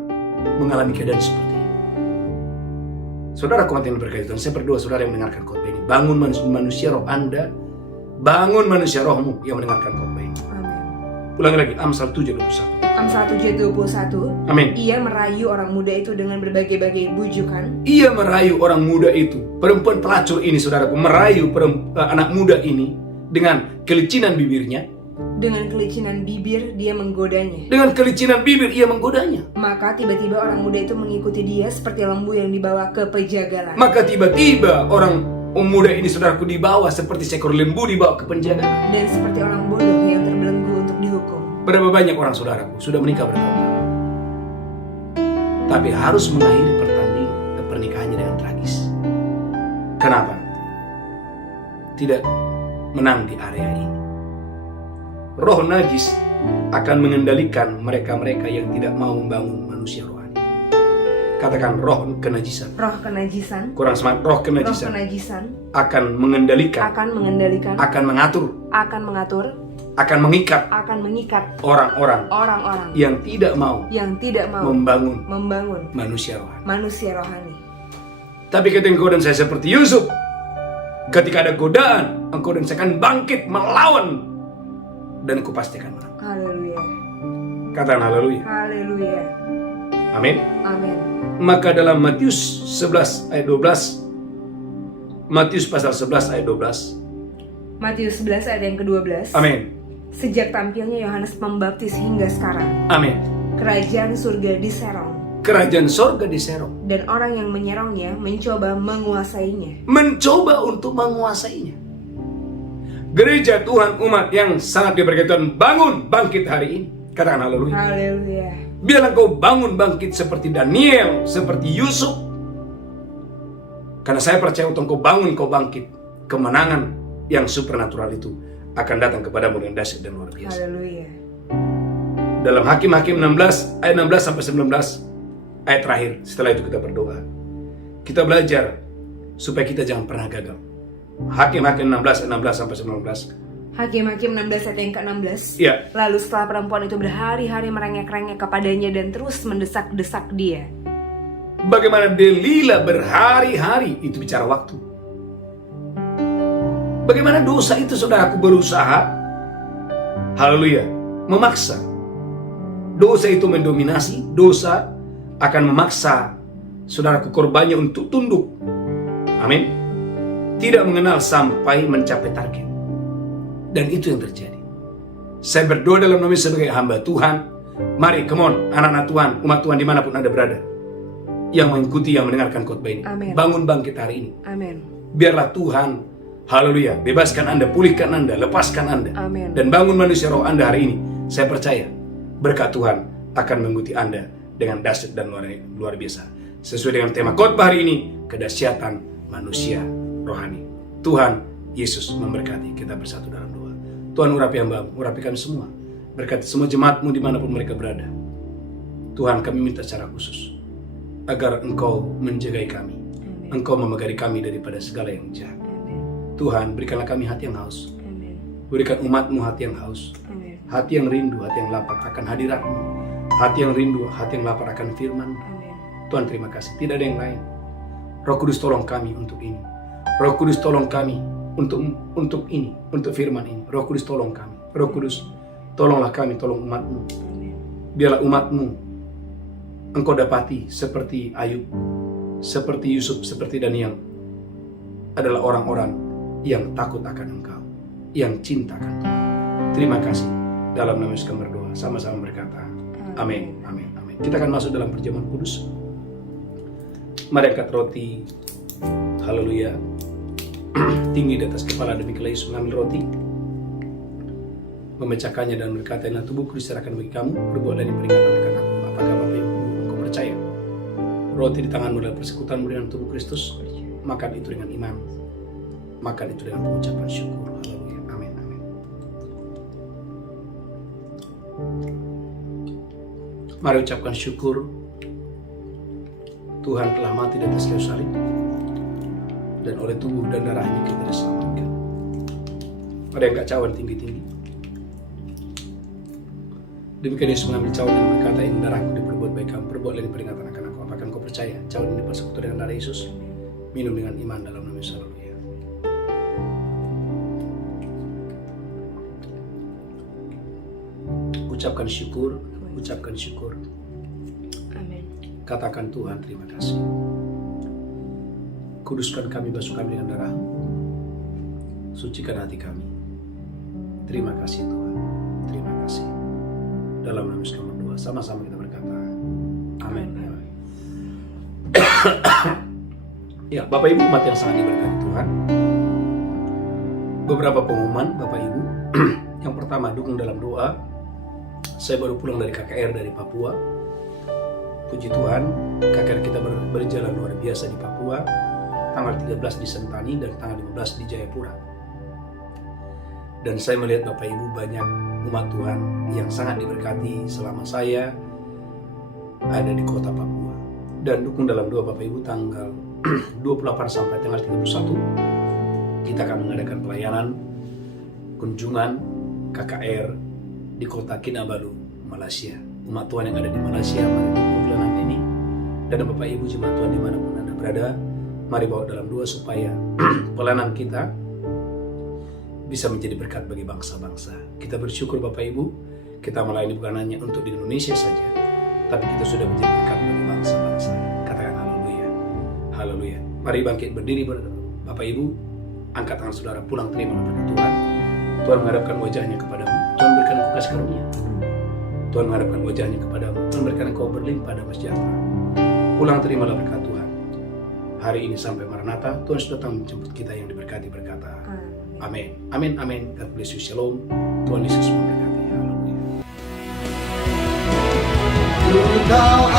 mengalami keadaan seperti ini. Saudara umat yang berkati Tuhan, saya berdoa saudara yang mendengarkan khotbah ini, bangun manusia roh Anda, bangun manusia rohmu yang mendengarkan khotbah ini. Ulangi lagi, Amsal 7 ayat 21. Amsal 7 ayat 21. Amin. Ia merayu orang muda itu dengan berbagai-bagai bujukan. Ia merayu orang muda itu, perempuan pelacur ini, saudaraku, merayu anak muda ini dengan kelicinan bibirnya. Dengan kelicinan bibir dia menggodanya. Dengan kelicinan bibir ia menggodanya. Maka tiba-tiba orang muda itu mengikuti dia seperti lembu yang dibawa ke pejagalan. Maka tiba-tiba orang muda ini, saudaraku, dibawa seperti seekor lembu dibawa ke penjagalan. Dan seperti orang bodoh yang terbelenggu untuk dihukum. Berapa banyak orang saudaraku sudah menikah bertahun-tahun, tapi harus mengakhiri pernikahannya dengan tragis. Kenapa? Tidak menang di area ini. Roh najis akan mengendalikan mereka-mereka yang tidak mau membangun manusia rohani. Katakan roh kenajisan. Roh kenajisan. Kurang semangat. Roh kenajisan. Roh kenajisan akan mengendalikan. Akan mengatur. Akan mengikat orang-orang yang tidak mau membangun manusia rohani. Tapi ketika engkau dan saya seperti Yusuf, ketika ada godaan, engkau dan saya akan bangkit melawan, dan aku pasti akan menang. Haleluya. Katakan haleluya. Haleluya. Amin. Amin. Maka dalam Matius 11 ayat 12, Matius pasal 11 ayat 12, Matius 11 ayat yang ke-12. amin. Sejak tampilnya Yohanes Pembaptis hingga sekarang, Amin. kerajaan surga diserong. Kerajaan sorga diserong. Dan orang yang menyerongnya mencoba menguasainya. Mencoba untuk menguasainya. Gereja Tuhan, umat yang sangat diberkati Tuhan, bangun bangkit hari ini. Katakan haleluya. Haleluya. Biarlah kau bangun bangkit seperti Daniel, seperti Yusuf. Karena saya percaya untuk kau bangun, kau bangkit, kemenangan yang supernatural itu akan datang kepadamu dengan dahsyat dan luar biasa. Haleluya. Dalam Hakim-Hakim 16 ayat 16 sampai 19, Ayat terakhir, setelah itu kita berdoa. Kita belajar supaya kita jangan pernah gagal. Hakim-Hakim 16 ayat 16 sampai 19. Hakim-Hakim 16 ayat yang ke-16. Ya. Lalu setelah perempuan itu berhari-hari merengek-rengek kepadanya dan terus mendesak-desak dia. Bagaimana Delila berhari-hari, itu bicara waktu. Bagaimana dosa itu, saudaraku, berusaha, haleluya, memaksa. Dosa itu mendominasi, dosa akan memaksa saudaraku korbannya untuk tunduk. Amin. Tidak mengenal sampai mencapai target. Dan itu yang terjadi. Saya berdoa dalam nama sebagai hamba Tuhan. Mari, come on, anak-anak Tuhan, umat Tuhan dimanapun Anda berada, yang mengikuti, yang mendengarkan khotbah ini. Amin. Bangun bangkit hari ini. Amin. Biarlah Tuhan, haleluya, bebaskan Anda, pulihkan Anda, lepaskan Anda. Amin. Dan bangun manusia roh Anda hari ini. Saya percaya berkat Tuhan akan mengikuti Anda dengan dahsyat dan luar biasa. Sesuai dengan tema khotbah hari ini, kedahsyatan manusia rohani. Tuhan Yesus memberkati. Kita bersatu dalam doa. Tuhan, urapi hamba-Mu, urapi kami semua. Berkati semua jemaat-Mu dimanapun mereka berada. Tuhan, kami minta secara khusus agar Engkau menjagai kami. Amin. Engkau memagari kami daripada segala yang jahat. Amin. Tuhan, berikanlah kami hati yang haus. Amin. Berikan umat-Mu hati yang haus. Amin. Hati yang rindu, hati yang lapar akan hadirat-Mu. Hati yang rindu, hati yang lapar akan firman-Mu. Amin. Tuhan, terima kasih. Tidak ada yang lain. Roh Kudus, tolong kami untuk ini. Roh Kudus, tolong kami untuk ini, untuk firman ini. Roh Kudus, tolong kami. Roh Kudus, tolonglah kami, tolong umat-Mu. Amin. Biarlah umat-Mu Engkau dapati seperti Ayub, seperti Yusuf, seperti Daniel, adalah orang-orang yang takut akan Engkau, yang cinta akan Tuhan. Terima kasih. Dalam nama Yesus kami berdoa, sama-sama berkata, amin, amin, amin. Kita akan masuk dalam perjamuan kudus. Mari angkat roti, haleluya, tinggi di atas kepala, demikianlah Yesus mengambil roti, memecahkannya dan berkata, "Inilah tubuhku diserahkan bagi kamu, perbuatlah ini peringatan akan aku." Apakah Bapak Ibu engkau percaya? Roti di tanganmu adalah persekutuanmu dengan tubuh Kristus. Makan itu dengan iman, makan itu dengan pengucapan syukur. Haleluya, amin, amin. Mari ucapkan syukur. Tuhan telah mati di atas kayu salib, dan oleh tubuh dan darahnya kita diselamatkan. Ada yang gak cawan tinggi-tinggi. Demikian Yesus mengambil cawan dan berkata, "Ini darahku diperbuat baik kamu, perbuatlah ini peringatan akan aku." Apakah engkau percaya cawan ini bersekutu dengan darah Yesus? Minum dengan iman dalam nama Yesus. Haleluya. Ucapkan syukur, ucapkan syukur. Amin. Katakan, Tuhan terima kasih. Kuduskan kami, basuh kami dengan darah. Sucikan hati kami. Terima kasih Tuhan. Terima kasih. Dalam nama Yesus kami berdoa. Sama-sama kita berkata, amin. Ya, Bapak Ibu umat yang sangat diberkati Tuhan. Beberapa pengumuman Bapak Ibu. Yang pertama, dukung dalam doa. Saya baru pulang dari KKR dari Papua. Puji Tuhan, KKR kita berjalan luar biasa di Papua. Tanggal 13 di Sentani dan tanggal 15 di Jayapura. Dan saya melihat Bapak Ibu banyak umat Tuhan yang sangat diberkati selama saya ada di kota Papua. Dan dukung dalam doa Bapak Ibu tanggal 28 sampai tanggal 31 kita akan mengadakan pelayanan kunjungan KKR di kota Kinabalu, Malaysia. Umat Tuhan yang ada di Malaysia, mari dukung pelayanan ini. Dan Bapak Ibu jemaat Tuhan dimanapun Anda berada, mari bawa dalam doa supaya pelayanan kita bisa menjadi berkat bagi bangsa-bangsa. Kita bersyukur Bapak Ibu, kita melayani bukan hanya untuk di Indonesia saja, tapi kita sudah menjadi berkat bagi bangsa-bangsa. Katakan haleluya. Haleluya. Mari bangkit berdiri Bapak Ibu, angkat tangan saudara, pulang terima berkat Tuhan. Tuhan menghadapkan wajahnya kepadamu. Tuhan berikan engkau kasih karunia. Tuhan menghadapkan wajahnya kepadamu. Tuhan berikan engkau berlimpah dan sejahtera. Pulang terimalah berkat Tuhan. Hari ini sampai Maranatha, Tuhan sudah datang menjemput kita yang diberkati berkata, amin. Amin, amin. God bless you. Shalom. Tuhan Yesus memberkati. Haleluya.